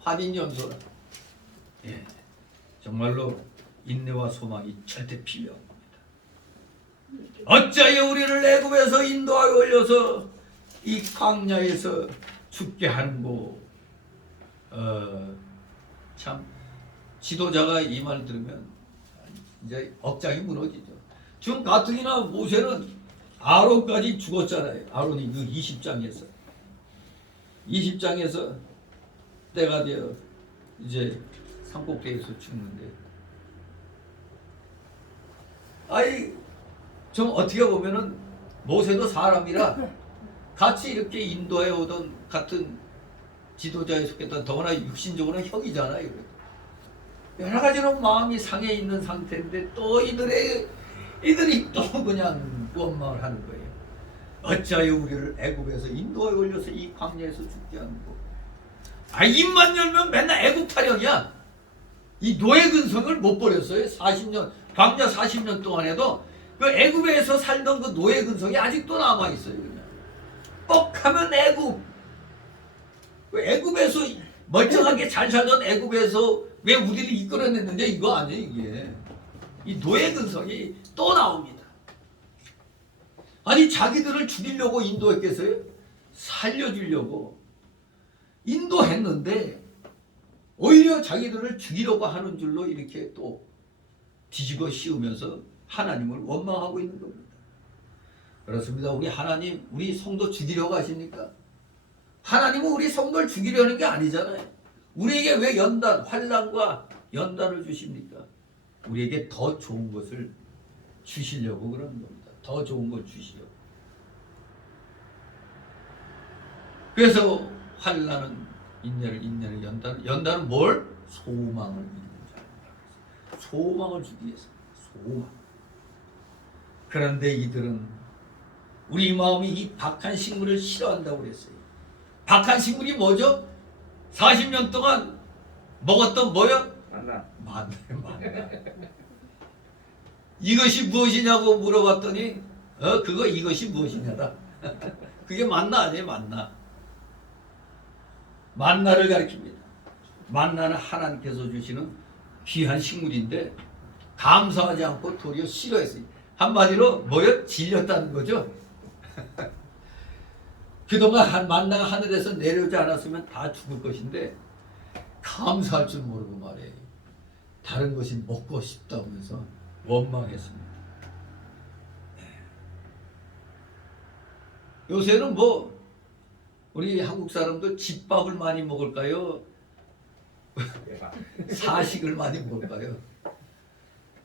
환인연소라. 예, 정말로 인내와 소망이 절대 필요한 겁니다. 어찌하여 우리를 애굽에서 인도하여 올려서 이 광야에서 죽게 하는고. 참 지도자가 이 말 들으면 이제 억장이 무너지죠. 지금 가뜩이나 모세는 아론까지 죽었잖아요. 아론이 그 20장에서 때가 되어 이제 산꼭대기에서 죽는데 좀 어떻게 보면은 모세도 사람이라 같이 이렇게 인도해 오던 같은 지도자에 속했던, 더구나 육신적으로는 형이잖아요. 여러 가지로 마음이 상해 있는 상태인데 또 이들이 또 그냥 원망을 하는 거예요. 어찌하여 우리를 애굽에서 인도에 올려서 이 광야에서 죽게 하는고. 입만 열면 맨날 애굽 타령이야. 이 노예 근성을 못 버렸어요. 40년 광야 40년 동안에도 그 애굽에서 살던 그 노예 근성이 아직도 남아 있어요. 그냥 뻑하면 애굽. 애굽에서 멀쩡하게 잘 살던 애굽에서 왜 우리를 이끌어냈는데 이거 아니에요. 이게 이 노예 근성이 또 나옵니다. 아니 자기들을 죽이려고 인도했겠어요? 살려주려고 인도했는데 오히려 자기들을 죽이려고 하는 줄로 이렇게 또 뒤집어 씌우면서 하나님을 원망하고 있는 겁니다. 그렇습니다. 우리 하나님, 우리 성도 죽이려고 하십니까? 하나님은 우리 성도를 죽이려는 게 아니잖아요. 우리에게 왜 환난과 연단을 주십니까? 우리에게 더 좋은 것을 주시려고 그러는 겁니다. 더 좋은 걸 주시려고. 그래서 환난은 인내를 연단은 뭘? 소망을 믿는 자. 소망을 주기 위해서. 소망. 그런데 이들은 우리 마음이 이 박한 식물을 싫어한다고 그랬어요. 박한 식물이 뭐죠? 40년 동안 먹었던 뭐요? 만나. 만나. 이것이 무엇이냐고 물어봤더니 그거 이것이 무엇이냐다. 그게 만나 아니에요, 만나. 만나를 가리킵니다. 만나는 하나님께서 주시는 귀한 식물인데 감사하지 않고 도리어 싫어했어요. 한마디로 뭐요? 질렸다는 거죠. 그동안 만나가 하늘에서 내려오지 않았으면 다 죽을 것인데 감사할 줄 모르고 말이에요. 다른 것이 먹고 싶다고 해서 원망했습니다. 요새는 뭐 우리 한국 사람들 집밥을 많이 먹을까요? 사식을 많이 먹을까요?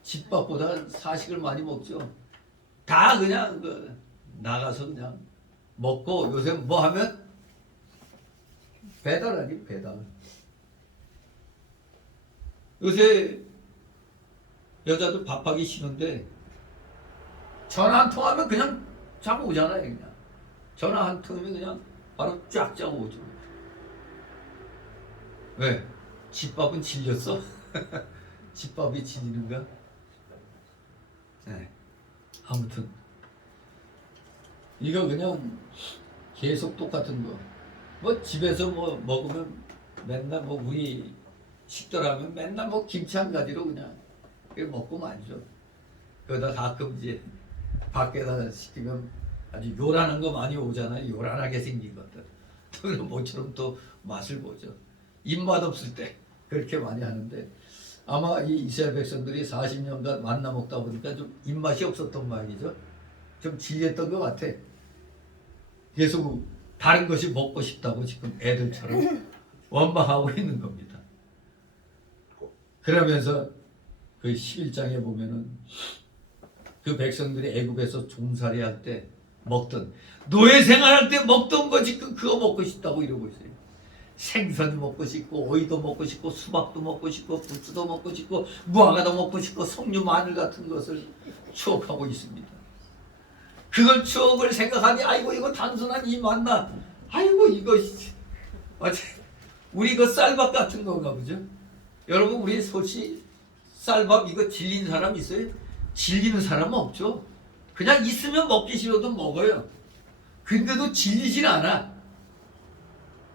집밥보다 사식을 많이 먹죠. 다 그냥 나가서 그냥 먹고 요새 뭐 하면 배달 아니 배달. 요새 여자들 밥하기 싫은데 전화 한 통하면 그냥 자고 오잖아요. 그냥 전화 한 통이면 그냥 바로 쫙쫙 오죠. 왜? 집밥은 질렸어? 집밥이 질리는가? 네. 아무튼 이거 그냥 계속 똑같은 거. 뭐 집에서 뭐 먹으면 맨날 뭐 우리 식더라면 맨날 뭐 김치 한 가지로 그냥 먹고 말죠. 그러다 가끔 이제 밖에다 시키면 아주 요란한 거 많이 오잖아요. 요란하게 생긴 것들. 또 모처럼 또 맛을 보죠. 입맛 없을 때 그렇게 많이 하는데 아마 이 이스라엘 백성들이 40년간 만나 먹다 보니까 좀 입맛이 없었던 모양이죠. 좀 질렸던 것 같아. 계속 다른 것이 먹고 싶다고 지금 애들처럼 원망하고 있는 겁니다. 그러면서 그 11장에 보면은 그 백성들이 애굽에서 종살이 할 때 먹던 노예 생활할 때 먹던 거 지금 그거 먹고 싶다고 이러고 있어요. 생선 먹고 싶고 오이도 먹고 싶고 수박도 먹고 싶고 부추도 먹고 싶고 무화과도 먹고 싶고 석류 마늘 같은 것을 추억하고 있습니다. 그걸 추억을 생각하니 아이고 이거 단순한 이 만나 아이고 이거 우리 그 쌀밥 같은 건가 보죠. 여러분 우리 솔직히 쌀밥 이거 질린 사람 있어요? 질리는 사람은 없죠. 그냥 있으면 먹기 싫어도 먹어요. 근데도 질리진 않아.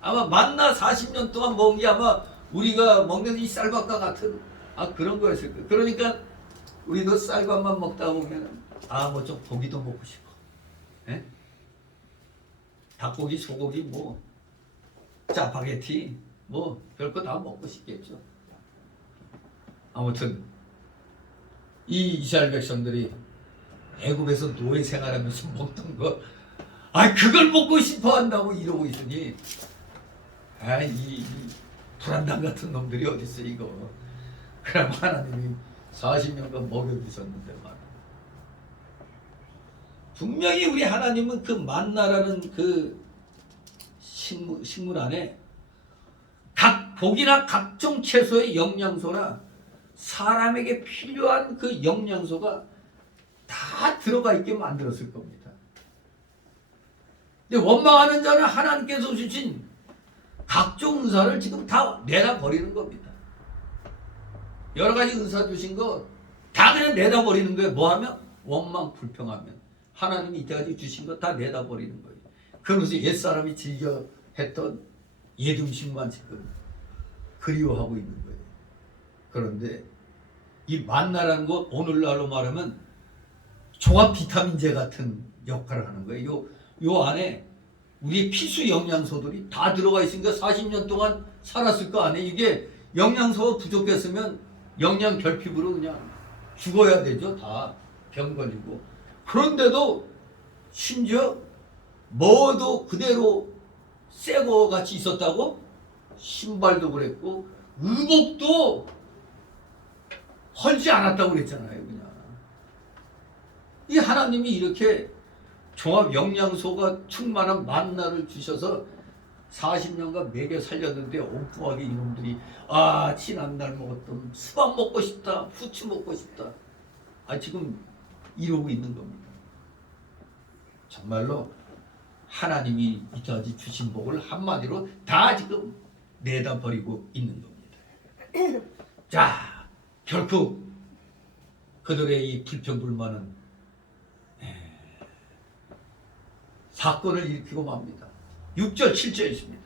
아마 만나 40년 동안 먹은 게 아마 우리가 먹는 이 쌀밥과 같은 그런 거였을 거예요. 그러니까 우리도 쌀밥만 먹다 보면 뭐 좀 고기도 먹고 싶어. 에? 닭고기, 소고기, 뭐 짜파게티 뭐 별거 다 먹고 싶겠죠. 아무튼 이 이스라엘 백성들이 애굽에서 노예 생활하면서 먹던 거 그걸 먹고 싶어 한다고 이러고 있으니 이 불안당 같은 놈들이 어딨어 이거. 그럼 하나님이 40년간 먹여주셨는데 말이야. 분명히 우리 하나님은 그 만나라는 그 식물 안에 각 고기나 각종 채소의 영양소나 사람에게 필요한 그 영양소가 다 들어가 있게 만들었을 겁니다. 근데 원망하는 자는 하나님께서 주신 각종 은사를 지금 다 내다 버리는 겁니다. 여러 가지 은사 주신 거 다 그냥 내다 버리는 거예요. 뭐 하면? 원망, 불평하면. 하나님이 이때까지 주신 거 다 내다 버리는 거예요. 그러면서 옛사람이 즐겨 했던 옛 음식만 지금 그리워하고 있는 거예요. 그런데 이 만나라는 것 오늘날로 말하면 종합 비타민제 같은 역할을 하는 거예요. 요 안에 우리의 필수 영양소들이 다 들어가 있으니까 40년 동안 살았을 거 아니에요. 이게 영양소가 부족했으면 영양 결핍으로 그냥 죽어야 되죠. 다 병 걸리고. 그런데도 심지어 뭐도 그대로 새거 같이 있었다고? 신발도 그랬고 의복도 헐지 않았다고 그랬잖아요. 그냥 이 하나님이 이렇게 종합 영양소가 충만한 만나를 주셔서 40년간 먹여 살렸는데 엉뚱하게 이놈들이 지난날 먹었던 수박 먹고 싶다, 후추 먹고 싶다. 지금 이러고 있는 겁니다. 정말로 하나님이 이까지 주신 복을 한마디로 다 지금 내다 버리고 있는 겁니다. 자, 결국 그들의 이 불평불만은 사건을 일으키고 맙니다. 6절 7절 있습니다.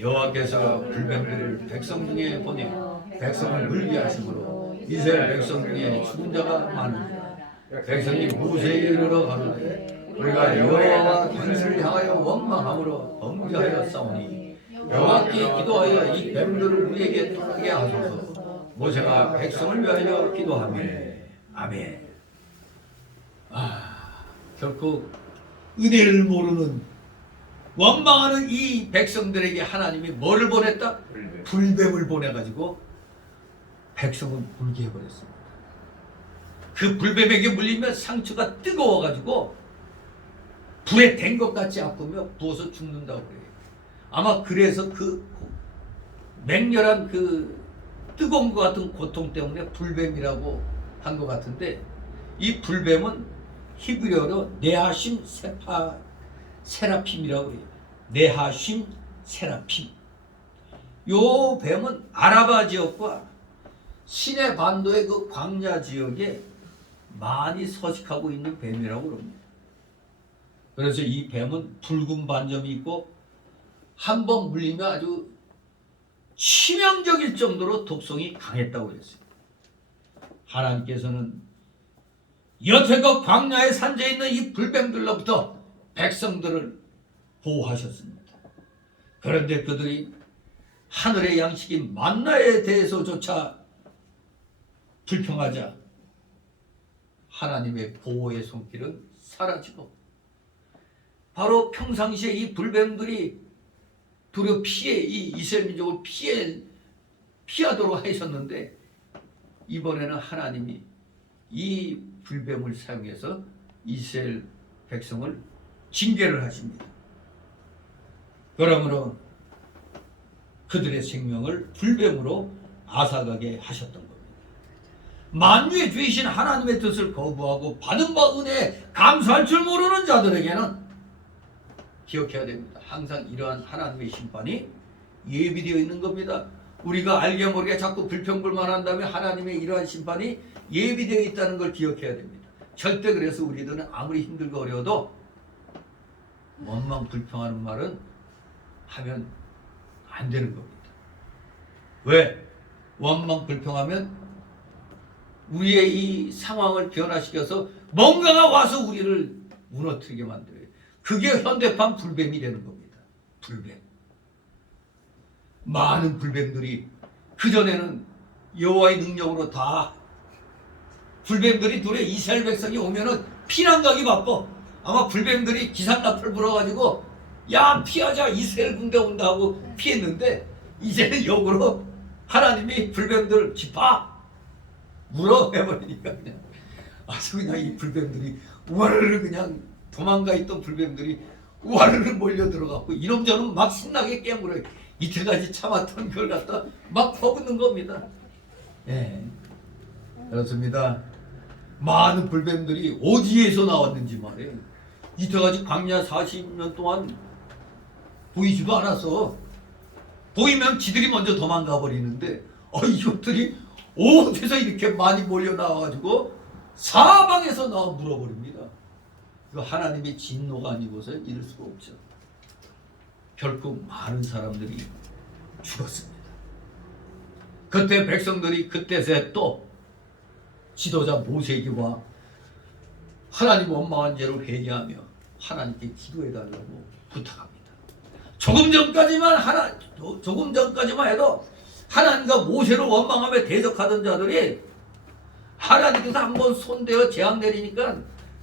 여호와께서 불뱀들을 백성 중에 보내어 백성을 물게 하심으로 이스라엘 백성 중에 죽은 자가 많으니라. 백성이 모세에게 이르러 가로되 우리가 여호와와 당신을 향하여 원망함으로 범죄하여 싸우니 여호와께 기도하여 이 뱀들을 우리에게 떠나게 하소서. 모세가 백성을 위하여 기도하며 아멘. 결국 은혜를 모르는 원망하는 이 백성들에게 하나님이 뭐를 보냈다? 불뱀을 보내가지고 백성을 물게 해버렸습니다. 그 불뱀에게 물리면 상처가 뜨거워가지고 불에 댄 것 같이 아프며 부어서 죽는다고 그래요. 아마 그래서 그 맹렬한 그 뜨거운 것 같은 고통 때문에 불뱀이라고 한 것 같은데, 이 불뱀은 히브리어로 네하심 세라핌이라고 해요. 네하심 세라핌. 요 뱀은 아라바 지역과 시내 반도의 그 광야 지역에 많이 서식하고 있는 뱀이라고 그럽니다. 그래서 이 뱀은 붉은 반점이 있고 한 번 물리면 아주 치명적일 정도로 독성이 강했다고 그랬어요. 하나님께서는 여태껏 광야에 산재 있는 이 불뱀들로부터 백성들을 보호하셨습니다. 그런데 그들이 하늘의 양식인 만나에 대해서조차 불평하자 하나님의 보호의 손길은 사라지고, 바로 평상시에 이 불뱀들이 도리어 이 이스라엘 민족을 피하도록 하셨는데, 이번에는 하나님이 이 불뱀을 사용해서 이스라엘 백성을 징계를 하십니다. 그러므로 그들의 생명을 불뱀으로 앗아가게 하셨던 겁니다. 만유의 주이신 하나님의 뜻을 거부하고 받은 바 은혜에 감사할 줄 모르는 자들에게는 기억해야 됩니다. 항상 이러한 하나님의 심판이 예비되어 있는 겁니다. 우리가 알게 모르게 자꾸 불평불만한다면 하나님의 이러한 심판이 예비되어 있다는 걸 기억해야 됩니다. 절대 그래서 우리들은 아무리 힘들고 어려워도 원망 불평하는 말은 하면 안 되는 겁니다. 왜? 원망 불평하면 우리의 이 상황을 변화시켜서 뭔가가 와서 우리를 무너뜨리게 만들어요. 그게 현대판 불뱀이 되는 겁니다. 불뱀. 많은 불뱀들이, 그전에는 여호와의 능력으로 다 불뱀들이 도래 이스라엘 백성이 오면은 피난 가기 바빠. 아마 불뱀들이 기상나팔 불어가지고 야 피하자, 이스라엘 군대 온다 하고 피했는데, 이제는 역으로 하나님이 불뱀들 집합 물어 해버리니까 그냥 아주 그냥 이 불뱀들이 우와르르 그냥 도망가 있던 불뱀들이 우와르르 몰려 들어갔고, 이놈저놈 막 신나게 깨물어요. 이때까지 참았던 걸 갖다 막 퍼붓는 겁니다. 예, 그렇습니다. 많은 불뱀들이 어디에서 나왔는지 말이에요. 이때까지 광야 40년 동안 보이지도 않았어. 보이면 지들이 먼저 도망가 버리는데, 이것들이 어디서 이렇게 많이 몰려 나와가지고 사방에서 나와 물어버립니다. 그 하나님의 진노가 아니고서는 이럴 수가 없죠. 결국 많은 사람들이 죽었습니다. 그때 백성들이 그때서야 또 지도자 모세에게와 하나님 원망한 죄를 회개하며 하나님께 기도해달라고 부탁합니다. 조금 전까지만 해도 하나님과 모세를 원망하며 대적하던 자들이 하나님께서 한번 손대어 재앙 내리니까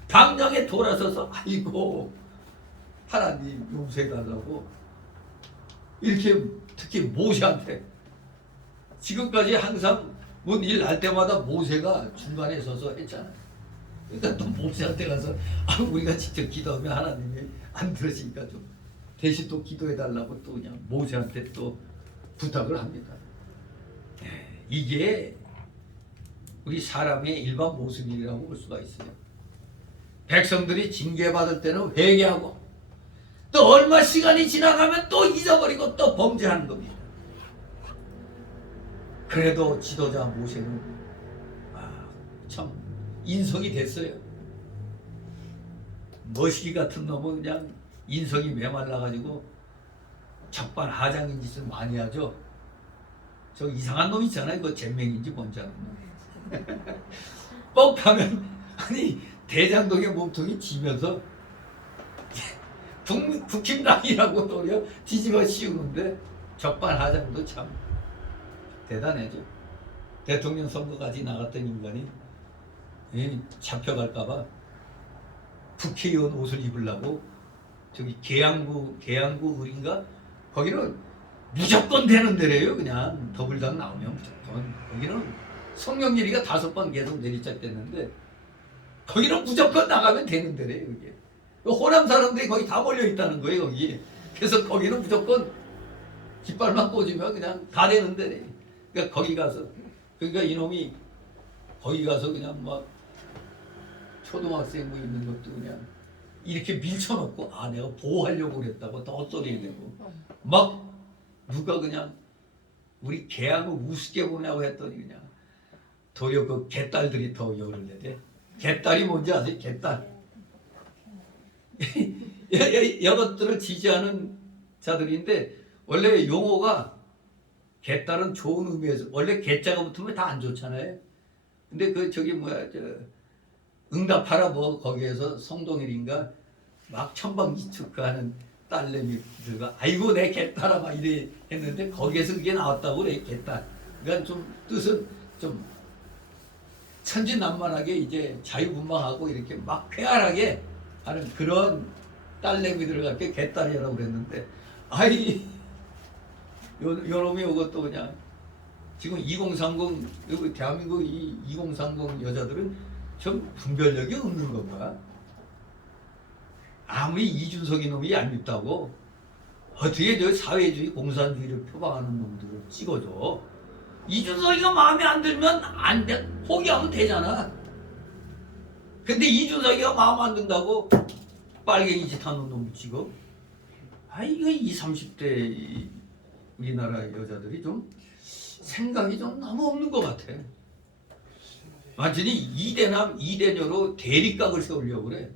당장에 돌아서서 아이고 하나님 용서해달라고, 이렇게 특히 모세한테 지금까지 항상 뭔 일 날 때마다 모세가 중간에 서서 했잖아요. 그러니까 또 모세한테 가서 우리가 직접 기도하면 하나님이 안 들으시니까 좀 대신 또 기도해 달라고 또 그냥 모세한테 또 부탁을 합니다. 이게 우리 사람의 일반 모습이라고 볼 수가 있어요. 백성들이 징계받을 때는 회개하고 또 얼마 시간이 지나가면 또 잊어버리고 또 범죄하는 겁니다. 그래도 지도자 모세는 참 인성이 됐어요. 머시기 같은 놈은 그냥 인성이 메말라가지고 적반하장인 짓을 많이 하죠. 저 이상한 놈 있잖아요. 그 잼맹인지 뭔지 아는 놈. 뻑하면 아니 대장동의 몸통이 지면서 국힘당이라고 또 뒤집어 씌우는데 적반하장도 참 대단하죠. 대통령 선거까지 나갔던 인간이 잡혀갈까봐 국회의원 옷을 입으려고 저기 계양구 을인가 거기는 무조건 되는 데래요. 그냥 더불당 나오면 무조건. 거기는 성령예리가 5번 계속 내리짝됐는데 거기는 무조건 나가면 되는 데래요. 그게 호남 사람들이 거기 다 몰려 있다는 거예요. 거기. 그래서 거기는 무조건 깃발만 꽂으면 그냥 다 되는 데래. 그러니까 거기 가서 그러니까 이놈이 거기 가서 그냥 막 초등학생 뭐 있는 것도 그냥 이렇게 밀쳐놓고 내가 보호하려고 그랬다고 또 헛소리 내고 막 누가 그냥 우리 개하고 우습게 보냐고 했더니 그냥 도리어 그 개딸들이 더 열을 내대. 개딸이 뭔지 아세요? 개딸. 이것들을 지지하는 자들인데 원래 용어가 개딸은 좋은 의미에서 원래 개자가 붙으면 다 안 좋잖아요. 근데 그 저기 뭐야 저 응답하라 뭐 거기에서 성동일인가 막 천방지축하는 딸내미들과 아이고 내 개딸아 막 이래 했는데 거기에서 그게 나왔다고 그래 개딸. 그러니까 좀 뜻은 좀 천진난만하게 이제 자유분방하고 이렇게 막 쾌활하게 하는 그런 딸내미들을 갖게 개딸이라고 그랬는데 요놈이 이것도 그냥 지금 2030 대한민국 이 2030 여자들은 좀 분별력이 없는 건가? 아무리 이준석 이놈이 얄밉다고 어떻게 저 사회주의 공산주의를 표방하는 놈들을 찍어줘. 이준석이가 마음에 안 들면 안 돼. 포기하면 되잖아. 근데 이준석이가 마음 안 든다고 빨갱이 짓 하는 놈을 찍어? 이거 20, 30대 우리나라 여자들이 좀 생각이 좀 너무 없는 것 같아. 완전히 이대남 이대녀로 대립각을 세우려고 그래.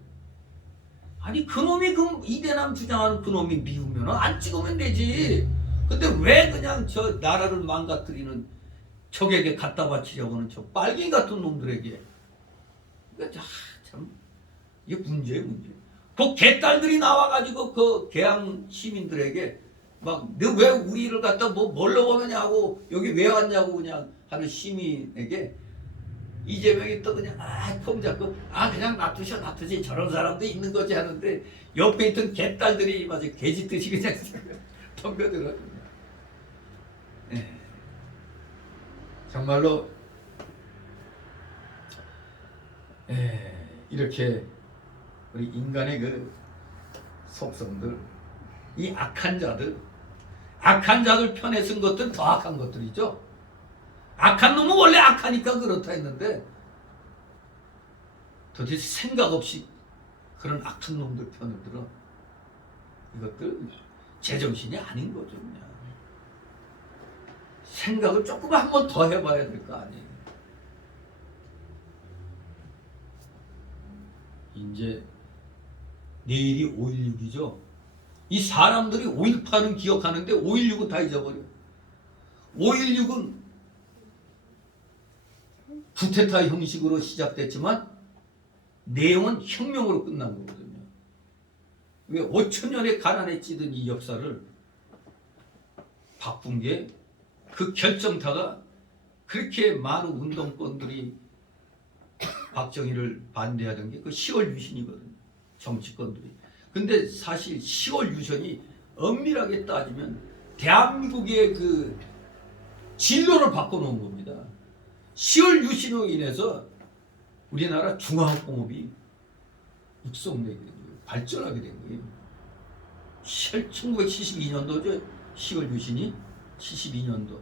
아니 그놈이 그 이대남 주장하는 그놈이 미우면 안 찍으면 되지. 근데 왜 그냥 저 나라를 망가뜨리는 적에게 갖다 바치려고 하는 저 빨갱이 같은 놈들에게. 그러니까 참 이게 문제예요 문제. 그 개딸들이 나와가지고 그 개항 시민들에게 막 너 왜 우리를 갖다 뭐 뭘로 보느냐고 여기 왜 왔냐고 그냥 하는 시민에게 이재명이 또 그냥 폼 잡고 그냥 놔두지 저런 사람도 있는 거지 하는데 옆에 있던 개딸들이 마치 개짓듯이 그냥 덤벼들어. 정말로 이렇게 우리 인간의 그 속성들 이 악한 자들 편에 쓴 것들은 더 악한 것들이죠. 악한 놈은 원래 악하니까 그렇다 했는데 도대체 생각 없이 그런 악한 놈들 편을 들어. 이것들 제정신이 아닌 거죠. 그냥 생각을 조금 한 번 더 해봐야 될 거 아니에요. 이제 내일이 5.16이죠. 이 사람들이 5.18은 기억하는데 5.16은 다 잊어버려. 5.16은 쿠데타 형식으로 시작됐지만 내용은 혁명으로 끝난 거거든요. 왜 5천년의 가난에 찌든 이 역사를 바꾼 게 그 결정타가 그렇게 많은 운동권들이 박정희를 반대하던 게 그 10월 유신이거든요. 정치권들이. 근데 사실 10월 유신이 엄밀하게 따지면 대한민국의 그 진로를 바꿔놓은 겁니다. 10월 유신으로 인해서 우리나라 중화학공업이 육성되게 된 거예요. 발전하게 된 거예요. 1972년도죠. 10월 유신이 72년도.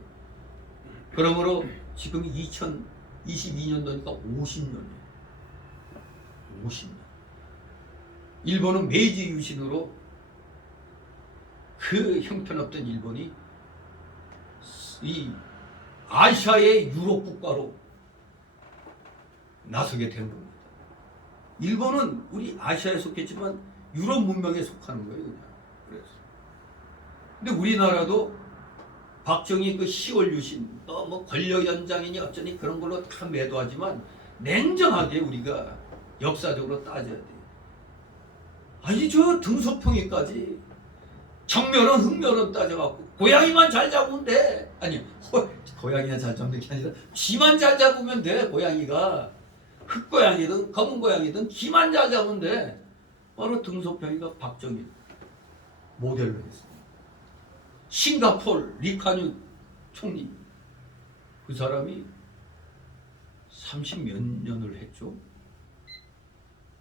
그러므로 지금 2022년도니까 50년이에요. 50년. 일본은 메이지 유신으로 그 형편없던 일본이 이 아시아의 유럽 국가로 나서게 된 겁니다. 일본은 우리 아시아에 속했지만 유럽 문명에 속하는 거예요, 그냥. 그래서. 근데 우리나라도 박정희 그 10월 유신, 뭐 권력 연장이니 어쩌니 그런 걸로 다 매도하지만 냉정하게 우리가 역사적으로 따져야 돼요. 아니 저 등소평이까지 정멸은 흑멸은 따져갖고 고양이만 잘 잡으면 돼. 아니 고양이가 잘 잡는 게 아니라 쥐만 잘 잡으면 돼. 고양이가 흑고양이든 검은 고양이든 쥐만 잘 잡으면 돼. 바로 등소평이가 박정희 모델로 했습니다. 싱가폴 리카뉴 총리 그 사람이 30몇 년을 했죠.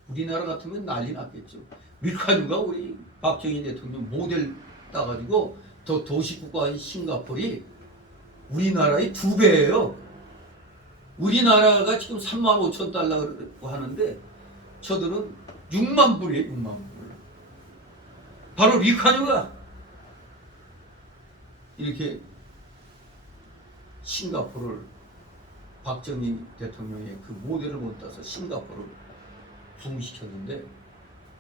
우리나라 같으면 난리 났겠죠. 리카뉴가 우리 박정희 대통령 모델 따가지고 더 도시국가인 싱가폴이 우리나라의 2배예요. 우리나라가 지금 35,000달러라고 하는데 저들은 6만 불이에요. 6만 불. 바로 리카뉴가 이렇게 싱가포르를 박정희 대통령의 그 모델을 못 따서 싱가포르를 부흥시켰는데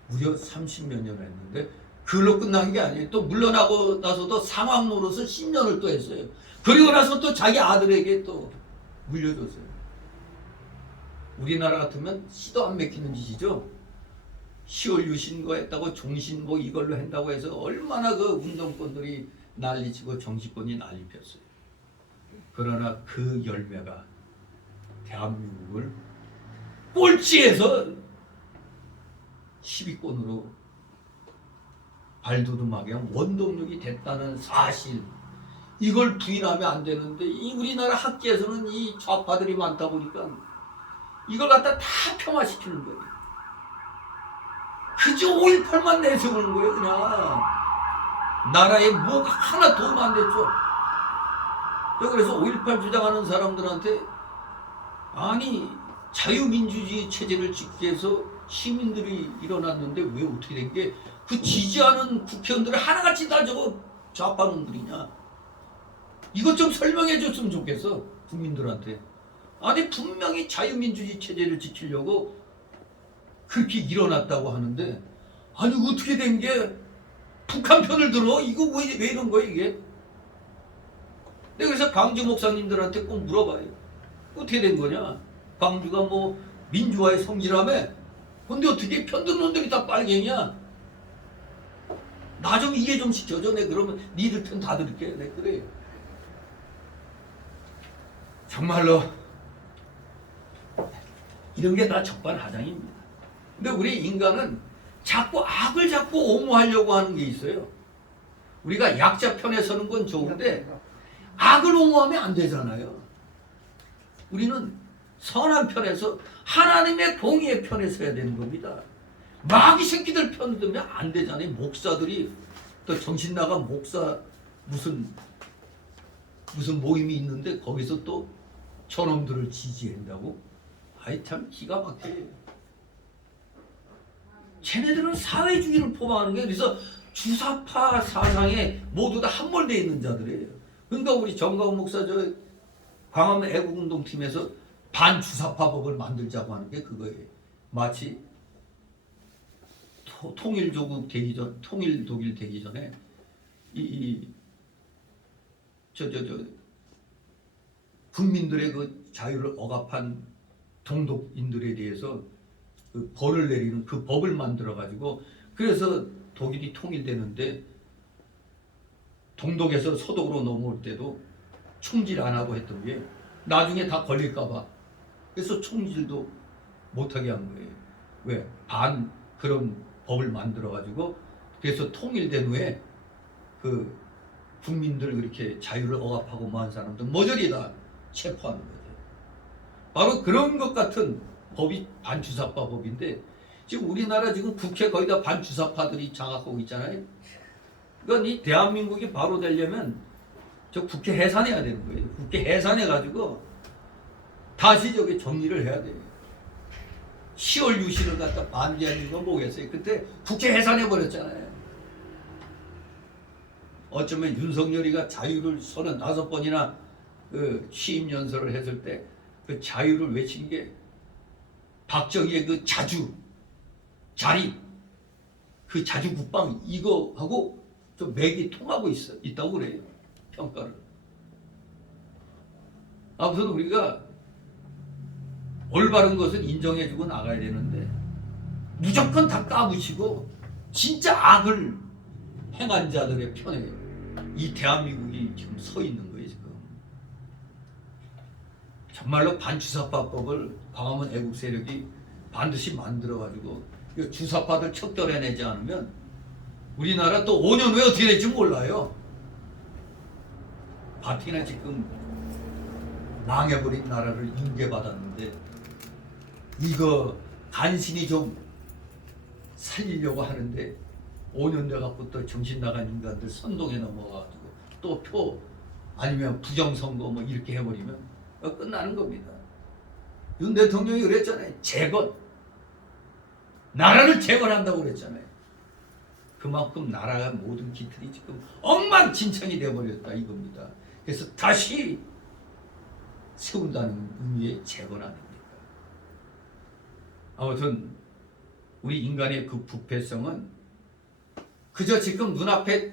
무려 30몇 년을 했는데 그걸로 끝난 게 아니에요. 또 물러나고 나서도 상황 노릇을 10년을 또 했어요. 그리고 나서 또 자기 아들에게 또 물려줬어요. 우리나라 같으면 시도 안 맥히는 짓이죠. 10월 유신거 했다고 종신복 이걸로 한다고 해서 얼마나 그 운동권들이 난리치고 정치권이 난리 폈어요. 그러나 그 열매가 대한민국을 꼴찌에서 10위권으로 발돋움하게 한 원동력이 됐다는 사실, 이걸 부인하면 안 되는데 이 우리나라 학계에서는 이 좌파들이 많다 보니까 이걸 갖다 다 폄하시키는 거예요. 그저 5.18만 내세우는 거예요. 그냥 나라에 뭐가 하나 도움 안 됐죠. 그래서 5.18 주장하는 사람들한테 아니 자유민주주의 체제를 짓기 위해서 시민들이 일어났는데 왜 어떻게 된 게 그 지지하는 국회의원들을 하나같이 다 저거 좌파놈들이냐, 이것 좀 설명해 줬으면 좋겠어 국민들한테. 아니 분명히 자유민주주의 체제를 지키려고 그렇게 일어났다고 하는데 아니 어떻게 된 게 북한 편을 들어? 이거 왜 이런 거야 이게? 내가 그래서 광주 목사님들한테 꼭 물어봐요. 어떻게 된 거냐? 광주가 뭐 민주화의 성지라며? 근데 어떻게 편든 놈들이 다 빨갱이야? 나 좀 이해 좀 시켜줘. 내 그러면 니들 편 다 들을게. 내 그래. 정말로 이런 게 다 적반하장입니다. 근데 우리 인간은 자꾸 악을 자꾸 옹호하려고 하는 게 있어요. 우리가 약자 편에 서는 건 좋은데 악을 옹호하면 안 되잖아요. 우리는 선한 편에서 하나님의 공의의 편에 서야 되는 겁니다. 마귀 새끼들 편 들면 안 되잖아요. 목사들이 또 정신 나간 목사 무슨 모임이 있는데 거기서 또 저놈들을 지지한다고? 아이 참 기가 막혀요. 쟤네들은 사회주의를 포방하는 게, 그래서 주사파 사상에 모두 다 함몰되어 있는 자들이에요. 그러니까 우리 정가훈 목사 저 광화문 애국운동팀에서 반주사파법을 만들자고 하는 게 그거예요. 마치 통일조국 되기 전, 통일 독일 되기 전에 국민들의 그 자유를 억압한 동독인들에 대해서 그 벌을 내리는 그 법을 만들어 가지고, 그래서 독일이 통일되는데 동독에서 서독으로 넘어올 때도 총질 안 하고 했던 게 나중에 다 걸릴까 봐 그래서 총질도 못하게 한 거예요. 왜? 그런 법을 만들어 가지고, 그래서 통일된 후에 그 국민들 그렇게 자유를 억압하고 뭐 한 사람들 모조리 다 체포하는 거죠. 바로 그런 것 같은 법이 반주사파 법인데, 지금 우리나라 지금 국회 거의 다 반주사파들이 장악하고 있잖아요. 그러니까 이 대한민국이 바로 되려면 저 국회 해산해야 되는 거예요. 국회 해산해가지고 다시 저기 정리를 해야 돼요. 10월 유신을 갖다 반대하는 거 뭐겠어요? 그때 국회 해산해버렸잖아요. 어쩌면 윤석열이가 자유를 35번이나 그 취임 연설을 했을 때 그 자유를 외친 게 박정희의 그 자리, 그 자주 국방 이거하고 좀 맥이 통하고 있다고 그래요. 평가를. 아무튼 우리가 올바른 것은 인정해주고 나가야 되는데 무조건 다 까부치고 진짜 악을 행한 자들의 편에 이 대한민국이 지금 서 있는 거예요. 지금 정말로 반주사파법을 광화문 애국 세력이 반드시 만들어가지고 주사파들 척결해내지 않으면 우리나라 또 5년 후에 어떻게 될지 몰라요. 바티나 지금 망해버린 나라를 인계받았는데 이거 간신히 좀 살리려고 하는데 5년 돼갖고 또 정신 나간 인간들 선동에 넘어가가지고 또 표 아니면 부정선거 뭐 이렇게 해버리면 끝나는 겁니다. 윤 대통령이 그랬잖아요. 재건. 나라를 재건한다고 그랬잖아요. 그만큼 나라가 모든 기틀이 지금 엉망진창이 되어버렸다 이겁니다. 그래서 다시 세운다는 의미의 재건 아닙니까? 아무튼 우리 인간의 그 부패성은 그저 지금 눈앞에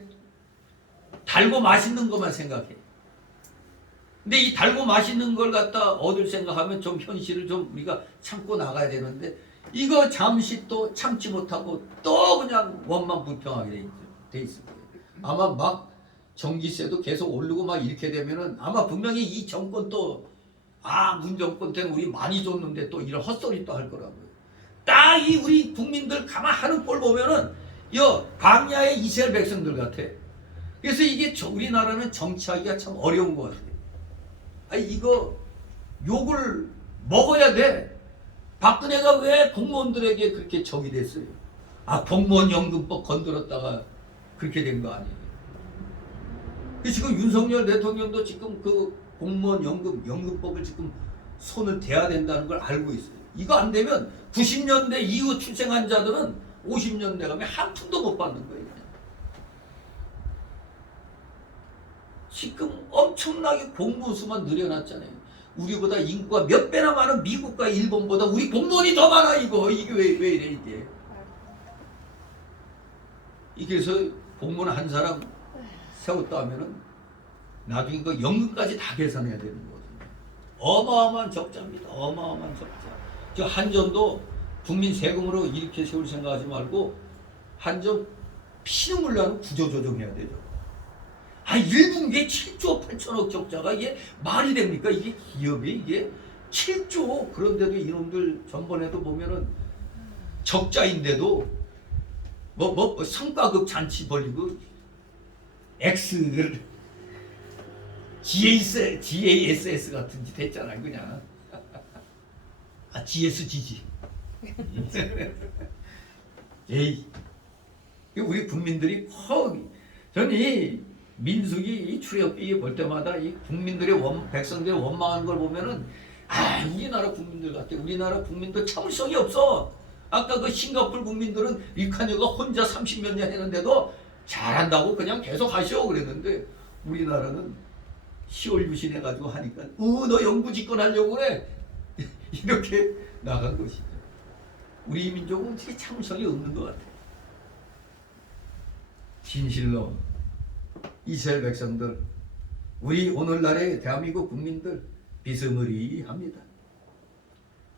달고 맛있는 것만 생각해. 근데 이 달고 맛있는 걸 갖다 얻을 생각하면 좀 현실을 좀 우리가 참고 나가야 되는데 이거 잠시 또 참지 못하고 또 그냥 원망불평하게 돼 있을 거예요. 아마 막 전기세도 계속 오르고 막 이렇게 되면은 아마 분명히 이 정권 또 문 정권 때는 우리 많이 줬는데 또 이런 헛소리 또 할 거라고요. 딱 이 우리 국민들 가만 하는 꼴 보면은 광야의 이스라엘 백성들 같아. 그래서 이게 우리나라는 정치하기가 참 어려운 것 같아요. 이거 욕을 먹어야 돼. 박근혜가 왜 공무원들에게 그렇게 적이 됐어요? 공무원 연금법 건드렸다가 그렇게 된 거 아니에요? 지금 윤석열 대통령도 지금 그 공무원 연금법을 지금 손을 대야 된다는 걸 알고 있어요. 이거 안 되면 90년대 이후 출생한 자들은 50년대 가면 한 푼도 못 받는 거예요. 그냥. 지금 엄청나게 공무원 수만 늘어났잖아요. 우리보다 인구가 몇 배나 많은 미국과 일본보다 우리 공무원이 더 많아 이게 왜 이래 이게. 그래서 공무원 한 사람 세웠다 하면은 나중에 그 연금까지 다 계산해야 되는 거거든요. 어마어마한 적자입니다. 어마어마한 적자. 저 한전도 국민 세금으로 이렇게 세울 생각하지 말고 한전 피눈물 나는 구조조정해야 되죠. 1분기에 7조 8천억 적자가 이게 말이 됩니까? 이게 기업이 이게 7조. 그런데도 이놈들 전번에도 보면은 적자인데도 성과급 잔치 벌리고 GASS 같은 짓 했잖아요. 그냥 GSGG. 에이, 우리 국민들이 저는 이 민숙이 이 출애굽기 볼 때마다 이 국민들의 백성들의 원망하는 걸 보면은 우리나라 국민들 같아. 우리나라 국민들 참을성이 없어. 아까 그 싱가포르 국민들은 리카녀가 혼자 30몇 년 했는데도 잘한다고 그냥 계속 하시오 그랬는데 우리나라는 10월 유신해가지고 하니까 너 영구 집권하려고 그래. 이렇게 나간 것이죠. 우리 민족은 되게 참을성이 없는 것 같아요. 진실로 이스라엘 백성들, 우리 오늘날의 대한민국 국민들 비스무리합니다.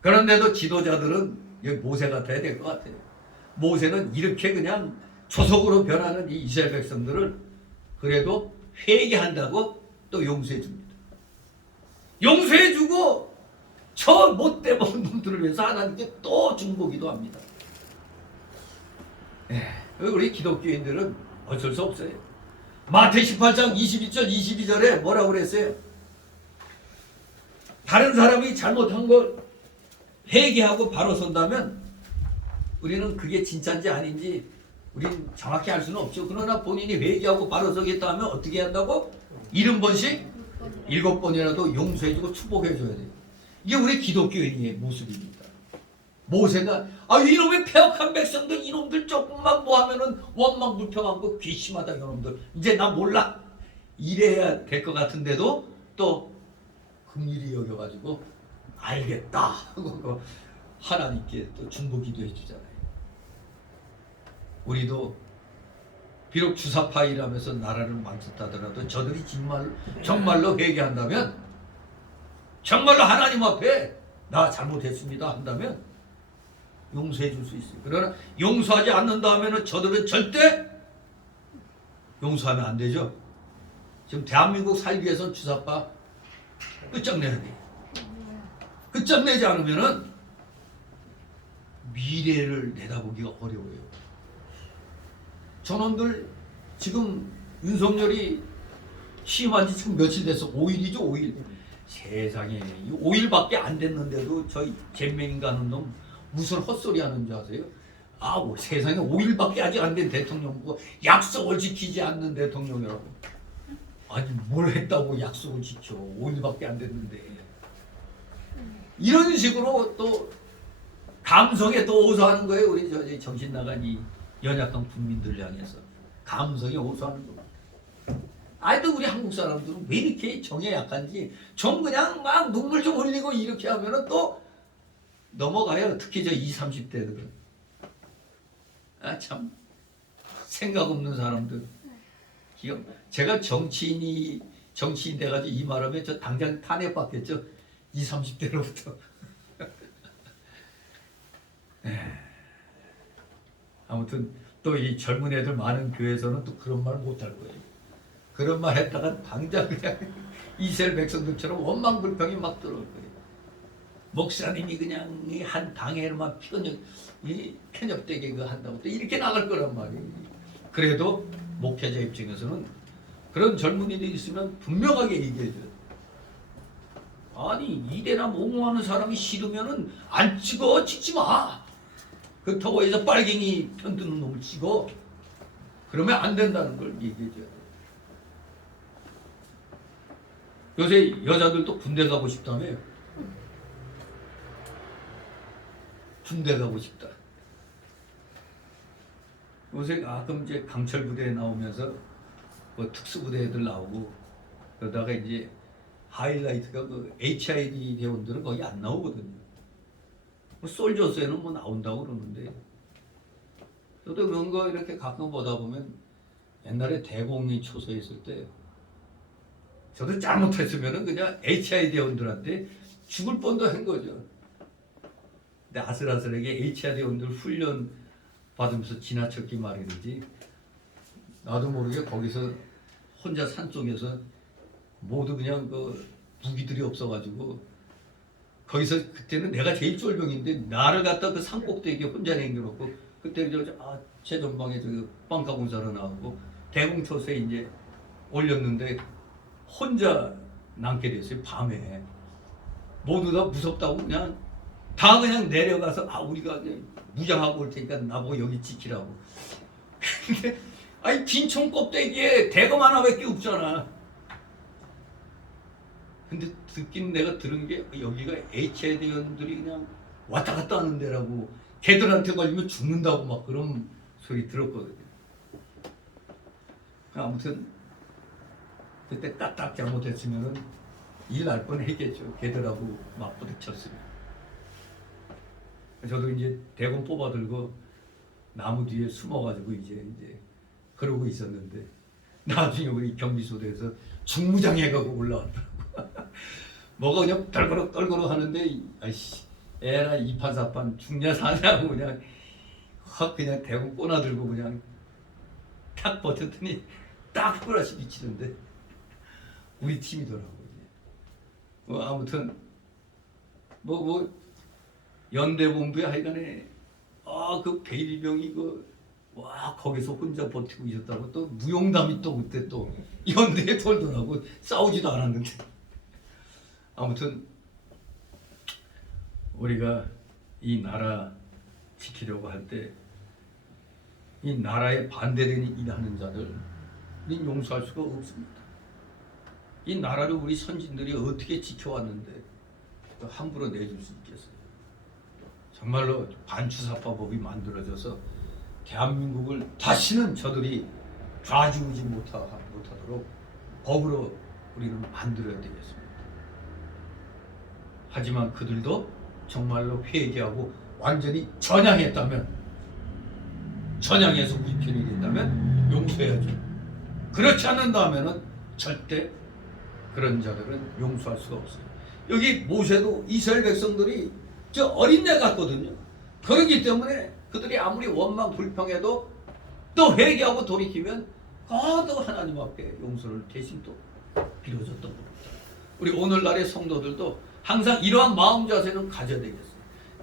그런데도 지도자들은 모세 같아야 될 것 같아요. 모세는 이렇게 그냥 조속으로 변하는 이 이스라엘 백성들을 그래도 회개한다고 또 용서해 줍니다. 용서해 주고 저 못돼 먹은 놈들을 위해서 하나님께 또 중보기도 합니다. 우리 기독교인들은 어쩔 수 없어요. 마태 18장 21절 22절에 뭐라고 그랬어요? 다른 사람이 잘못한 걸 회개하고 바로 선다면 우리는 그게 진짜인지 아닌지 우린 정확히 알 수는 없죠. 그러나 본인이 회개하고 바로 서겠다 하면 어떻게 한다고? 70번씩 7번이라도 용서해주고 축복해줘야 돼요. 이게 우리 기독교인의 모습입니다. 모세가 이놈의 패역한 백성들 이놈들 조금만 뭐 하면은 원망불평하고 괘씸하다 이놈들 이제 나 몰라 이래야 될 것 같은데도 또 긍휼히 여겨가지고 알겠다 하고 하나님께 또 중보기도 해주잖아요. 우리도 비록 주사파이라면서 나라를 망쳤다더라도 저들이 정말로 회개한다면 정말로 하나님 앞에 나 잘못했습니다 한다면 용서해 줄 수 있어요. 그러나 용서하지 않는다 하면 저들은 절대 용서하면 안 되죠. 지금 대한민국 살기 위해서는 주사파 끝장내야 돼요. 끝장내지 않으면 미래를 내다보기가 어려워요. 저놈들 지금 윤석열이 취임한 지 지금 며칠 됐어? 5일이죠 5일. 세상에 5일밖에 안 됐는데도 저희 잼맹인가 하는 놈 무슨 헛소리 하는 줄 아세요? 세상에 5일밖에 아직 안 된 대통령 보고 약속을 지키지 않는 대통령이라고. 아니 뭘 했다고 약속을 지켜. 5일밖에 안 됐는데. 이런 식으로 또 감성에 또 호소하는 거예요. 우리 저 정신 나간 이 연약한 국민들 향해서 감성에 호소하는 거. 또 우리 한국 사람들은 왜 이렇게 정에 약한지 좀 그냥 막 눈물 좀 흘리고 이렇게 하면은 또 넘어가요. 특히 저 20, 30대들은. 참 생각 없는 사람들. 제가 정치인 돼가지고 이 말하면 저 당장 탄핵받겠죠. 20, 30대로부터. 아무튼 또 이 젊은 애들 많은 교회에서는 또 그런 말 못할 거예요. 그런 말 했다가 당장 그냥 이스라엘 백성들처럼 원망불평이 막 들어올 거예요. 목사님이 그냥 이 한 당에만 편협되게 한다고 또 이렇게 나갈 거란 말이에요. 그래도 목회자 입장에서는 그런 젊은이들이 있으면 분명하게 얘기해줘요. 이대나 몽호하는 사람이 싫으면은 안 찍어. 찍지 마. 그 터보에서 빨갱이 편드는 놈을 찍어. 그러면 안 된다는 걸 얘기해줘야 돼. 요새 여자들도 군대 가고 싶다며요. 군대 가고 싶다. 요새 가끔 이제 강철 부대에 나오면서 뭐 특수부대 애들 나오고 그러다가 이제 하이라이트가 그 HID 대원들은 거의 안 나오거든요. 솔저스에는 뭐 나온다고 그러는데 저도 그런 거 이렇게 가끔 보다 보면 옛날에 대공이 초소에 있을 때 저도 잘못했으면은 그냥 HID 대원들한테 죽을 뻔도 한 거죠. 근데 아슬아슬하게 HID 대원들 훈련 받으면서 지나쳤기 마련이지. 나도 모르게 거기서 혼자 산속에서 모두 그냥 그 무기들이 없어가지고 거기서 그때는 내가 제일 쫄병인데 나를 갖다 그 산꼭대기에 혼자 남겨놓고 그때 최전방에 저 빵가 공사로 나오고 대공초소에 이제 올렸는데 혼자 남게 됐어요. 밤에 모두 다 무섭다고 그냥 내려가서 우리가 무장하고 올 테니까 나보고 여기 지키라고. 근데 빈총 껍데기에 대검 하나밖에 없잖아. 근데 내가 들은 게 여기가 HID원들이 그냥 왔다 갔다 하는 데라고 걔들한테 걸리면 죽는다고 막 그런 소리 들었거든요. 아무튼 그때 까딱 잘못했으면은 일 날 뻔했겠죠. 걔들하고 막 부딪혔으면. 저도 이제 대검 뽑아 들고 나무 뒤에 숨어가지고 이제 그러고 있었는데 나중에 우리 경비소대에서 중무장해가고 올라왔더라고. 뭐가 그냥 떨거럭 하는데 에라 이판사판 죽냐 사냐고 그냥 확 그냥 대고 꼬나들고 그냥 탁 버텼더니 딱 뿌라시 미치는데 우리 팀이더라고. 아무튼 뭐 연대본부에 하여간에 그 베일병이 거기서 혼자 버티고 있었다고 또 무용담이 또 그때 또 연대에 돌더라고. 싸우지도 않았는데. 아무튼 우리가 이 나라 지키려고 할 때 이 나라에 반대되는 일하는 자들 우린 용서할 수가 없습니다. 이 나라를 우리 선진들이 어떻게 지켜왔는데 함부로 내줄 수 있겠어요? 정말로 반추사파법이 만들어져서 대한민국을 다시는 저들이 좌지우지 못하도록 법으로 우리는 만들어야 되겠습니다. 하지만 그들도 정말로 회개하고 완전히 전향했다면, 전향해서 우리 편이 된다면 용서해야죠. 그렇지 않는다면은 절대 그런 자들은 용서할 수가 없어요. 여기 모세도 이스라엘 백성들이 저 어린애 같거든요. 그렇기 때문에 그들이 아무리 원망 불평해도 또 회개하고 돌이키면 또 하나님 앞에 용서를 대신 또 빌어줬던 겁니다. 우리 오늘날의 성도들도 항상 이러한 마음 자세는 가져야 되겠어요.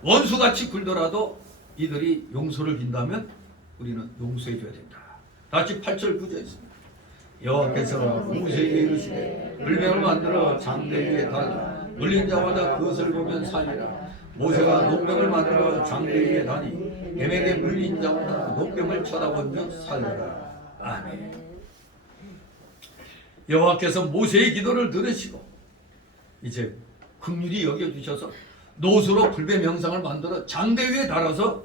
원수같이 굴더라도 이들이 용서를 빈다면 우리는 용서해 줘야 된다. 다시 8절 9절 있습니다. 여호와께서 모세에게 이르시되 불병을 만들어 장대 위에 달라 물린 자마다 그것을 보면 살리라. 모세가 노병을 만들어 장대 위에 다니 뱀에게 물린 자마다 노병을 쳐다보며 살리라. 아멘. 여호와께서 모세의 기도를 들으시고 이제 긍휼히 여겨주셔서 노수로 불뱀 형상을 만들어 장대 위에 달아서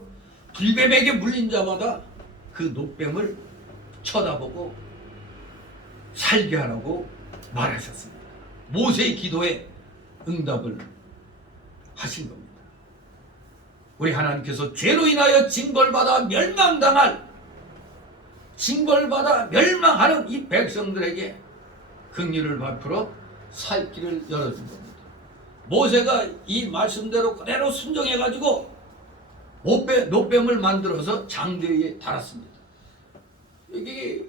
불뱀에게 물린 자마다 그 노뱀을 쳐다보고 살게 하라고 말하셨습니다. 모세의 기도에 응답을 하신 겁니다. 우리 하나님께서 죄로 인하여 징벌받아 멸망하는 이 백성들에게 긍휼을 베풀어 살 길을 열어준 겁니다. 모세가 이 말씀대로 그대로 순종해가지고 노뱀을 만들어서 장대 위에 달았습니다. 이게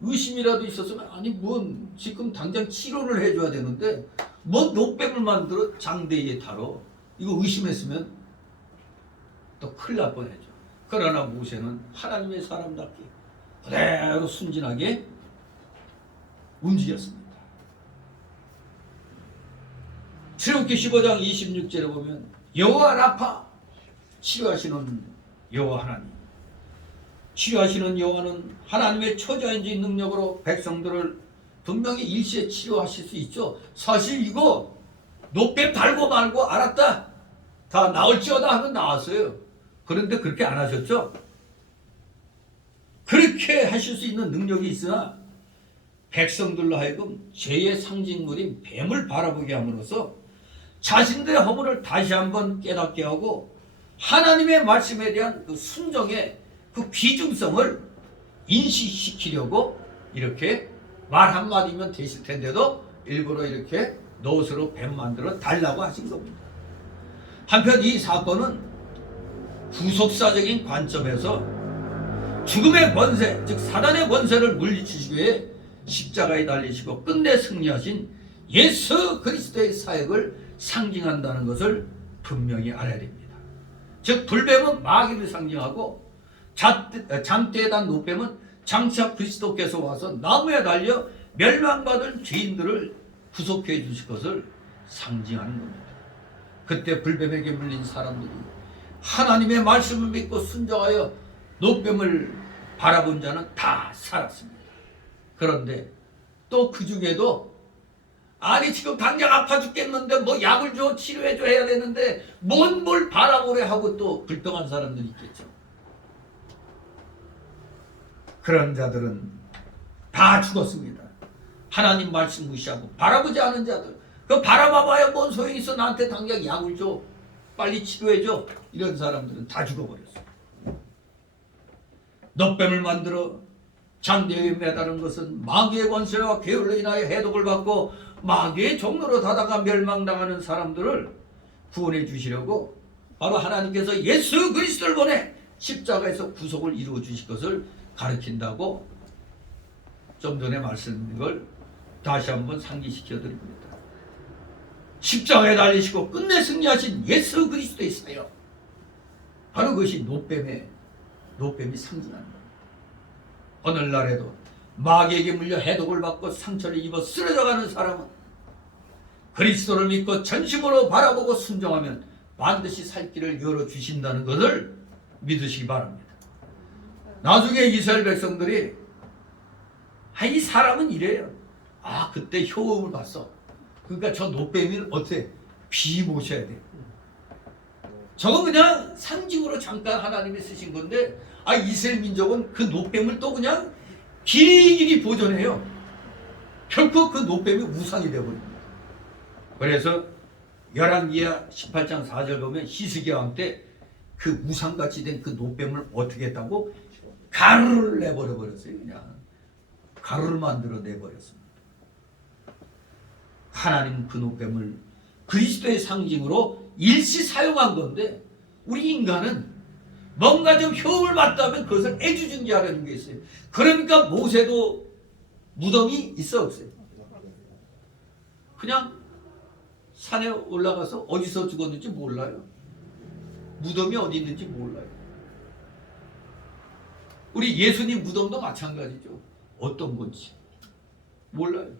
의심이라도 있었으면 아니 뭔 지금 당장 치료를 해줘야 되는데 뭐 노뱀을 만들어 장대 위에 달어, 이거 의심했으면 또 큰일 날 뻔했죠. 그러나 모세는 하나님의 사람답게 그대로 순진하게 움직였습니다. 출애굽기 15장 26절에 보면 여호와 라파, 치료하시는 여호와 하나님, 치료하시는 여호와는 하나님의 초자연적인 능력으로 백성들을 분명히 일시에 치료하실 수 있죠. 사실 이거 노뱀 달고 말고 알았다, 다 나을지어다 하면 나왔어요. 그런데 그렇게 안 하셨죠. 그렇게 하실 수 있는 능력이 있으나 백성들로 하여금 죄의 상징물인 뱀을 바라보게 함으로써 자신들의 허물을 다시 한번 깨닫게 하고 하나님의 말씀에 대한 그 순종의 그 귀중성을 인식시키려고 이렇게 말 한마디면 되실 텐데도 일부러 이렇게 노스로 뱀 만들어 달라고 하신 겁니다. 한편 이 사건은 구속사적인 관점에서 죽음의 권세, 즉 사단의 권세를 물리치시기 위해 십자가에 달리시고 끝내 승리하신 예수 그리스도의 사역을 상징한다는 것을 분명히 알아야 됩니다. 즉 불뱀은 마귀를 상징하고 장대에 단 노뱀은 장차 그리스도께서 와서 나무에 달려 멸망받을 죄인들을 구속해 주실 것을 상징하는 겁니다. 그때 불뱀에게 물린 사람들이 하나님의 말씀을 믿고 순종하여 노뱀을 바라본 자는 다 살았습니다. 그런데 또 그 중에도 아니 지금 당장 아파 죽겠는데 뭐 약을 줘 치료해 줘 해야 되는데 뭘 바라보래 하고 또 불평한 사람들이 있겠죠. 그런 자들은 다 죽었습니다. 하나님 말씀 무시하고 바라보지 않은 자들, 그 바라봐봐야 뭔 소용이 있어, 나한테 당장 약을 줘 빨리 치료해 줘, 이런 사람들은 다 죽어버렸어요. 노뱀을 만들어 장대에 매다른 것은 마귀의 권세와 계율로 인하여 해독을 받고 마귀의 종로로 다다가 멸망당하는 사람들을 구원해 주시려고 바로 하나님께서 예수 그리스도를 보내 십자가에서 구속을 이루어 주실 것을 가르친다고 좀 전에 말씀드린 걸 다시 한번 상기시켜 드립니다. 십자가에 달리시고 끝내 승리하신 예수 그리스도의 사역, 바로 그것이 노뱀이 상징하는 겁니다. 오늘날에도 마귀에게 물려 해독을 받고 상처를 입어 쓰러져가는 사람은 그리스도를 믿고 전심으로 바라보고 순종하면 반드시 살 길을 열어주신다는 것을 믿으시기 바랍니다. 나중에 이스라엘 백성들이 이 사람은 이래요. 그때 효험을 봤어. 그러니까 저 노뱀이는 어때? 비모셔야 돼. 저건 그냥 상징으로 잠깐 하나님이 쓰신 건데 이스라엘 민족은 그 노뱀을 또 그냥 길이길이 보존해요. 결코 그 노뱀이 우상이 되어버립니다. 그래서 열왕기하 18장 4절 보면 히스기야 왕 때 그 우상같이 된 그 노뱀을 어떻게 했다고? 가루를 내버려 버렸어요. 그냥 가루를 만들어 내버렸습니다. 하나님 그 노뱀을 그리스도의 상징으로 일시 사용한 건데 우리 인간은 뭔가 좀 효험을 받다면 그것을 애주중지하려는 게 있어요. 그러니까 모세도 무덤이 있어 없어요? 그냥 산에 올라가서 어디서 죽었는지 몰라요. 무덤이 어디 있는지 몰라요. 우리 예수님 무덤도 마찬가지죠. 어떤 건지 몰라요.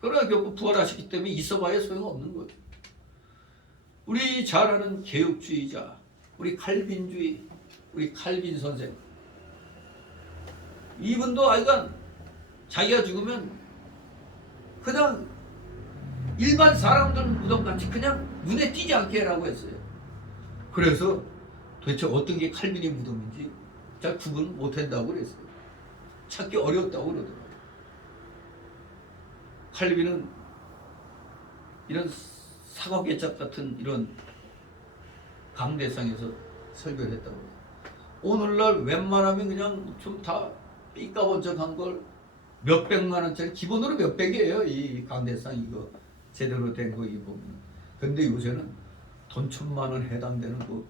그러나 결국 부활하시기 때문에 있어봐야 소용없는 거죠. 우리 잘 아는 개혁주의자, 우리 칼빈주의, 우리 칼빈 선생, 이분도 하여간 자기가 죽으면 그냥 일반 사람들 무덤같이 그냥 눈에 띄지 않게 해라고 했어요. 그래서 도대체 어떤 게 칼빈의 무덤인지 잘 구분 못한다고 그랬어요. 찾기 어려웠다고 그러더라고요. 칼빈은 이런 사과개짝 같은 이런 강대상에서 설교를 했다고 해요. 오늘날 웬만하면 그냥 좀 다 삐까번쩍한 걸 몇백만 원짜리, 기본으로 몇백이에요. 이 강대상 이거 제대로 된 거 이거 보면. 근데 요새는 돈 1,000만 원 해당되는 그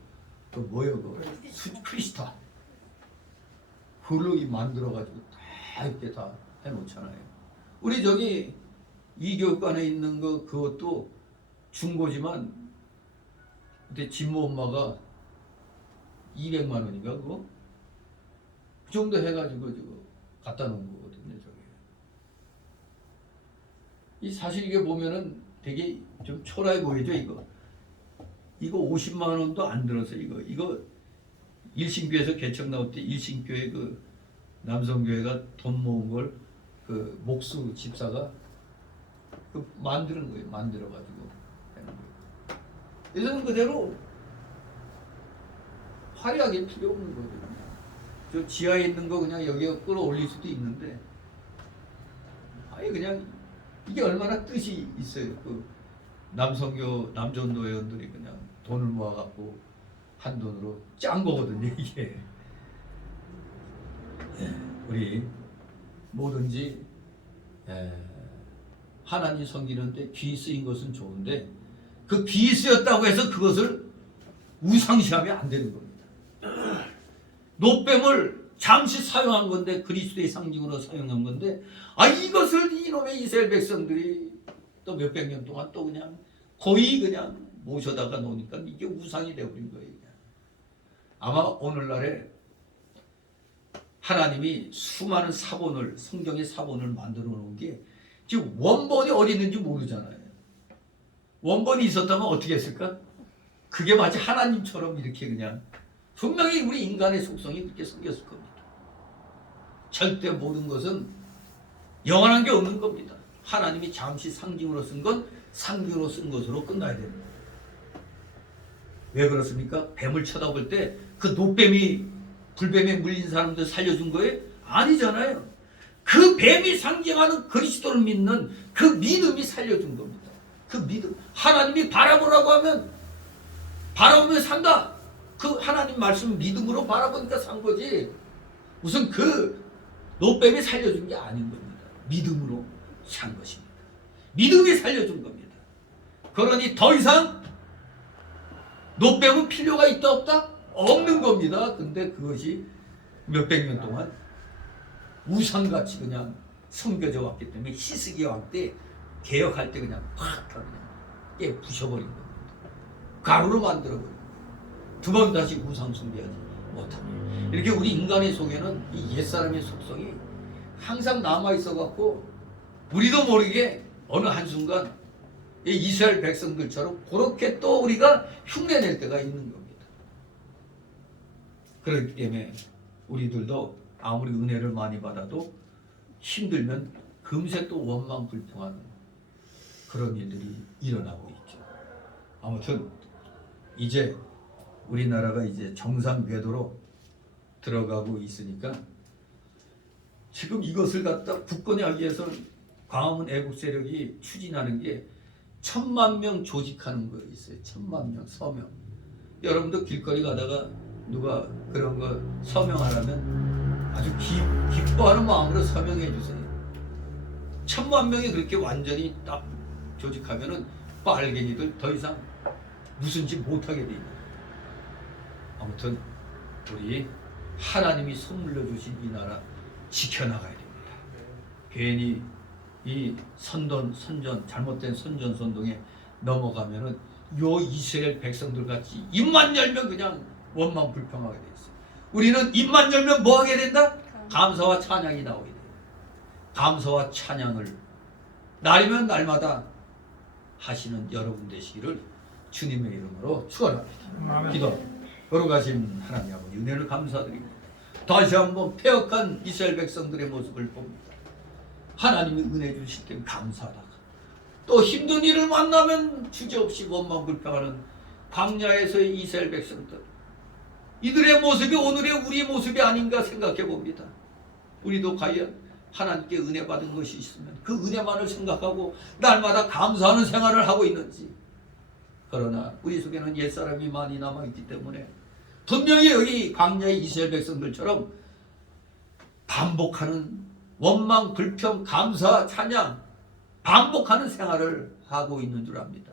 뭐예요? 크리스탈. 그걸로 만들어가지고 다 이렇게 다 해놓잖아요. 우리 저기 이 교육관에 있는 그것도 중고지만 그때 진모 엄마가 200만 원인가 그거? 그 정도 해가지고 저거 갖다 놓은 거거든요. 저게. 이 사실 이게 보면은 되게 좀 초라해 보이죠 이거. 이거 50만 원도 안 들어서 이거 일신교에서 개척 나올 때 일신교회 그 남성교회가 돈 모은 걸 그 목수 집사가 그 만드는 거예요. 만들어가지고 하는 거예요. 예전 그대로 화려하게 필요 없는 거거든요. 저 지하에 있는 거 그냥 여기에 끌어올릴 수도 있는데 그냥 이게 얼마나 뜻이 있어요. 그 남성교 남전도 회원들이 그냥 돈을 모아갖고 한 돈으로 짠 거거든요. 이게 우리 뭐든지 하나님 섬기는데 귀 쓰인 것은 좋은데 그 귀 쓰였다고 해서 그것을 우상시하면 안 되는 겁니다. 노뱀을 잠시 사용한 건데 그리스도의 상징으로 사용한 건데 이것을 이놈의 이스라엘 백성들이 또 몇백 년 동안 또 그냥 거의 그냥 모셔다가 놓으니까 이게 우상이 되어버린 거예요. 아마 오늘날에 하나님이 수많은 사본을 성경의 사본을 만들어 놓은 게 지금 원본이 어디 있는지 모르잖아요. 원본이 있었다면 어떻게 했을까? 그게 마치 하나님처럼 이렇게 그냥 분명히 우리 인간의 속성이 그렇게 생겼을 겁니다. 절대 모든 것은 영원한 게 없는 겁니다. 하나님이 잠시 상징으로 쓴 건 상징으로 쓴 것으로 끝나야 됩니다. 왜 그렇습니까? 뱀을 쳐다볼 때 그 노뱀이 불뱀에 물린 사람들 살려준 거예요? 아니잖아요. 그 뱀이 상징하는 그리스도를 믿는 그 믿음이 살려준 겁니다. 그 믿음. 하나님이 바라보라고 하면 바라보면 산다. 그 하나님 말씀 믿음으로 바라보니까 산 거지. 무슨 그 노뱀이 살려준 게 아닌 겁니다. 믿음으로 산 것입니다. 믿음이 살려준 겁니다. 그러니 더 이상 노뱀은 필요가 있다 없다? 없는 겁니다. 근데 그것이 몇백 년 동안 우상같이 그냥 섬겨져 왔기 때문에 히스기야 왕 때 개혁할 때 그냥 팍 그냥 깨 부셔버린 겁니다. 가루로 만들어버린 겁니다. 두 번 다시 우상 숭배하지 못합니다. 이렇게 우리 인간의 속에는 이 옛사람의 속성이 항상 남아있어갖고 우리도 모르게 어느 한순간 이 이스라엘 백성들처럼 그렇게 또 우리가 흉내낼 때가 있는 겁니다. 그렇기 때문에 우리들도 아무리 은혜를 많이 받아도 힘들면 금세 또 원망불평하는 그런 일들이 일어나고 있죠. 아무튼 이제 우리나라가 이제 정상 궤도로 들어가고 있으니까 지금 이것을 갖다 굳건하기 위해서는 광화문 애국 세력이 추진하는 게 1000만 명 조직하는 거 있어요. 1000만 명 서명. 여러분도 길거리 가다가 누가 그런 거 서명하라면 아주 기뻐하는 마음으로 서명해 주세요. 1000만 명이 그렇게 완전히 딱 조직하면은 빨갱이들 더 이상 무슨 짓 못하게 돼 있는. 아무튼 우리 하나님이 선물로 주신 이 나라 지켜나가야 됩니다. 괜히 이 선전 잘못된 선동에 넘어가면은 요 이스라엘 백성들 같이 입만 열면 그냥 원망 불평하게 돼 있어요. 우리는 입만 열면 뭐 하게 된다? 감사와 찬양이 나오게 돼요. 감사와 찬양을 날이면 날마다 하시는 여러분 되시기를 주님의 이름으로 축원합니다. 기도. 거룩하신 하나님 아버지 은혜를 감사드립니다. 다시 한번 패역한 이스라엘 백성들의 모습을 봅니다. 하나님이 은혜 주실 때 감사하다가 또 힘든 일을 만나면 주저없이 원망불평하는 광야에서의 이스라엘 백성들, 이들의 모습이 오늘의 우리의 모습이 아닌가 생각해 봅니다. 우리도 과연 하나님께 은혜 받은 것이 있으면 그 은혜만을 생각하고 날마다 감사하는 생활을 하고 있는지. 그러나 우리 속에는 옛사람이 많이 남아있기 때문에 분명히 여기 광야의 이스라엘 백성들처럼 반복하는 원망, 불평, 감사, 찬양 반복하는 생활을 하고 있는 줄 압니다.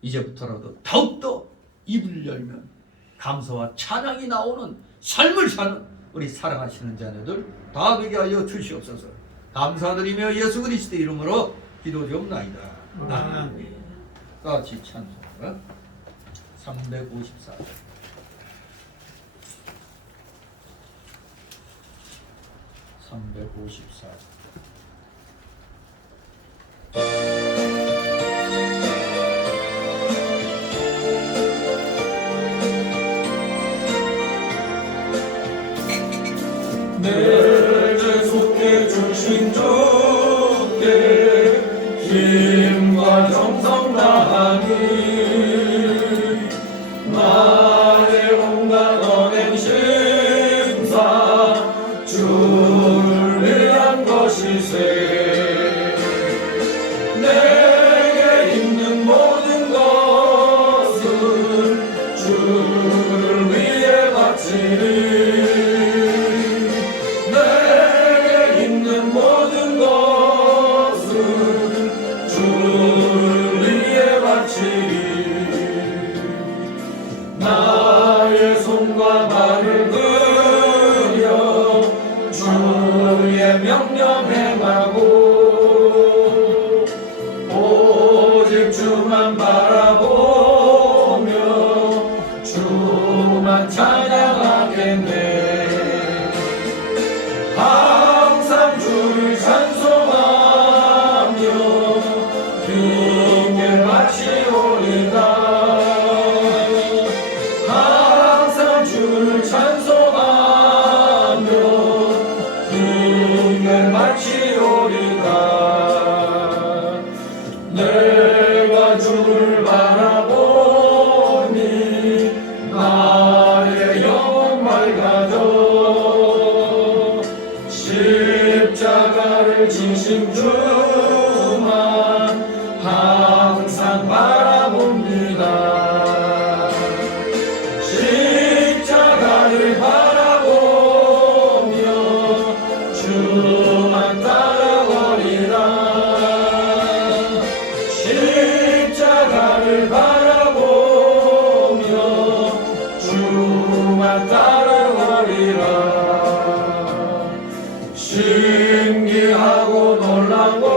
이제부터라도 더욱더 입을 열면 감사와 찬양이 나오는 삶을 사는 우리 사랑하시는 자녀들 다 되게 하여 주시옵소서. 감사드리며 예수 그리스도 이름으로 기도드리옵나이다. 아멘. 같이 찬송가 354. 내게 속해 주신 주께 힘과 정성 다하니 나의 온갖 언행 심사 주를 위한 것이세. 내게 있는 모든 것은 주를 위해 바치리. 나의 손과 발을 그려 주의 명령 행하고 오직 주만 바라보며 주만 찬양하겠네. 항상 주를 찬송하며 주께 바치오리다. 찬송하며 주께 바치오리다. 내가 주를 바라보니 나의 영혼 맑아져. 십자가를 지신 주만 항상 바라봅니다. 십자가를 바라보며 주만 따라오리라. 십자가를 바라보며 주만 따라오리라. 신기하고 놀라고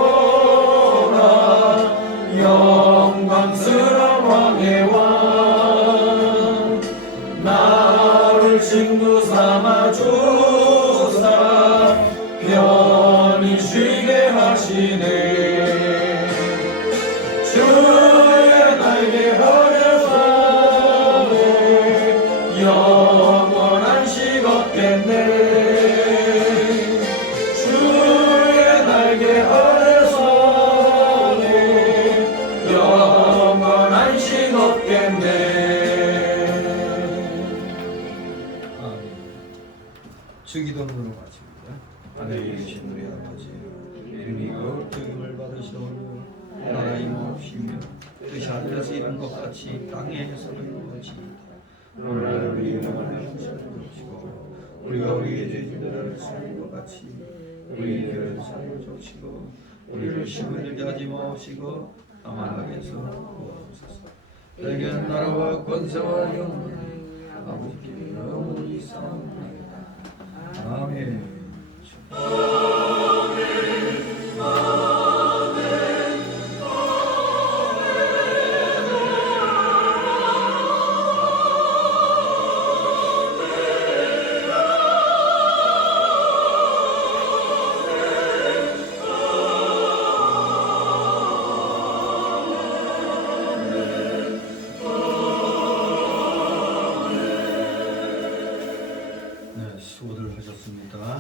기도를 마칩니다. 하늘에 계신 우리 아버지, 이름이 거룩히 여김을 받으시오며 나라의 임하옵시며 뜻이 하늘에서 이룬 것 같이 땅에서도 이루어지이다. 오늘날 우리의 영혼을 주시옵시고 우리가 우리의 죄인들을 사는 것 같이 우리의 죄를 사하여 주시고 우리를 시험에 들게 하지 마옵시고 다만 악에서 구하옵소서. 내겐 나라와 권세와 영광이 아버지께 영원히 있사옵나이다. 아멘. 네, 수고들 하셨습니다.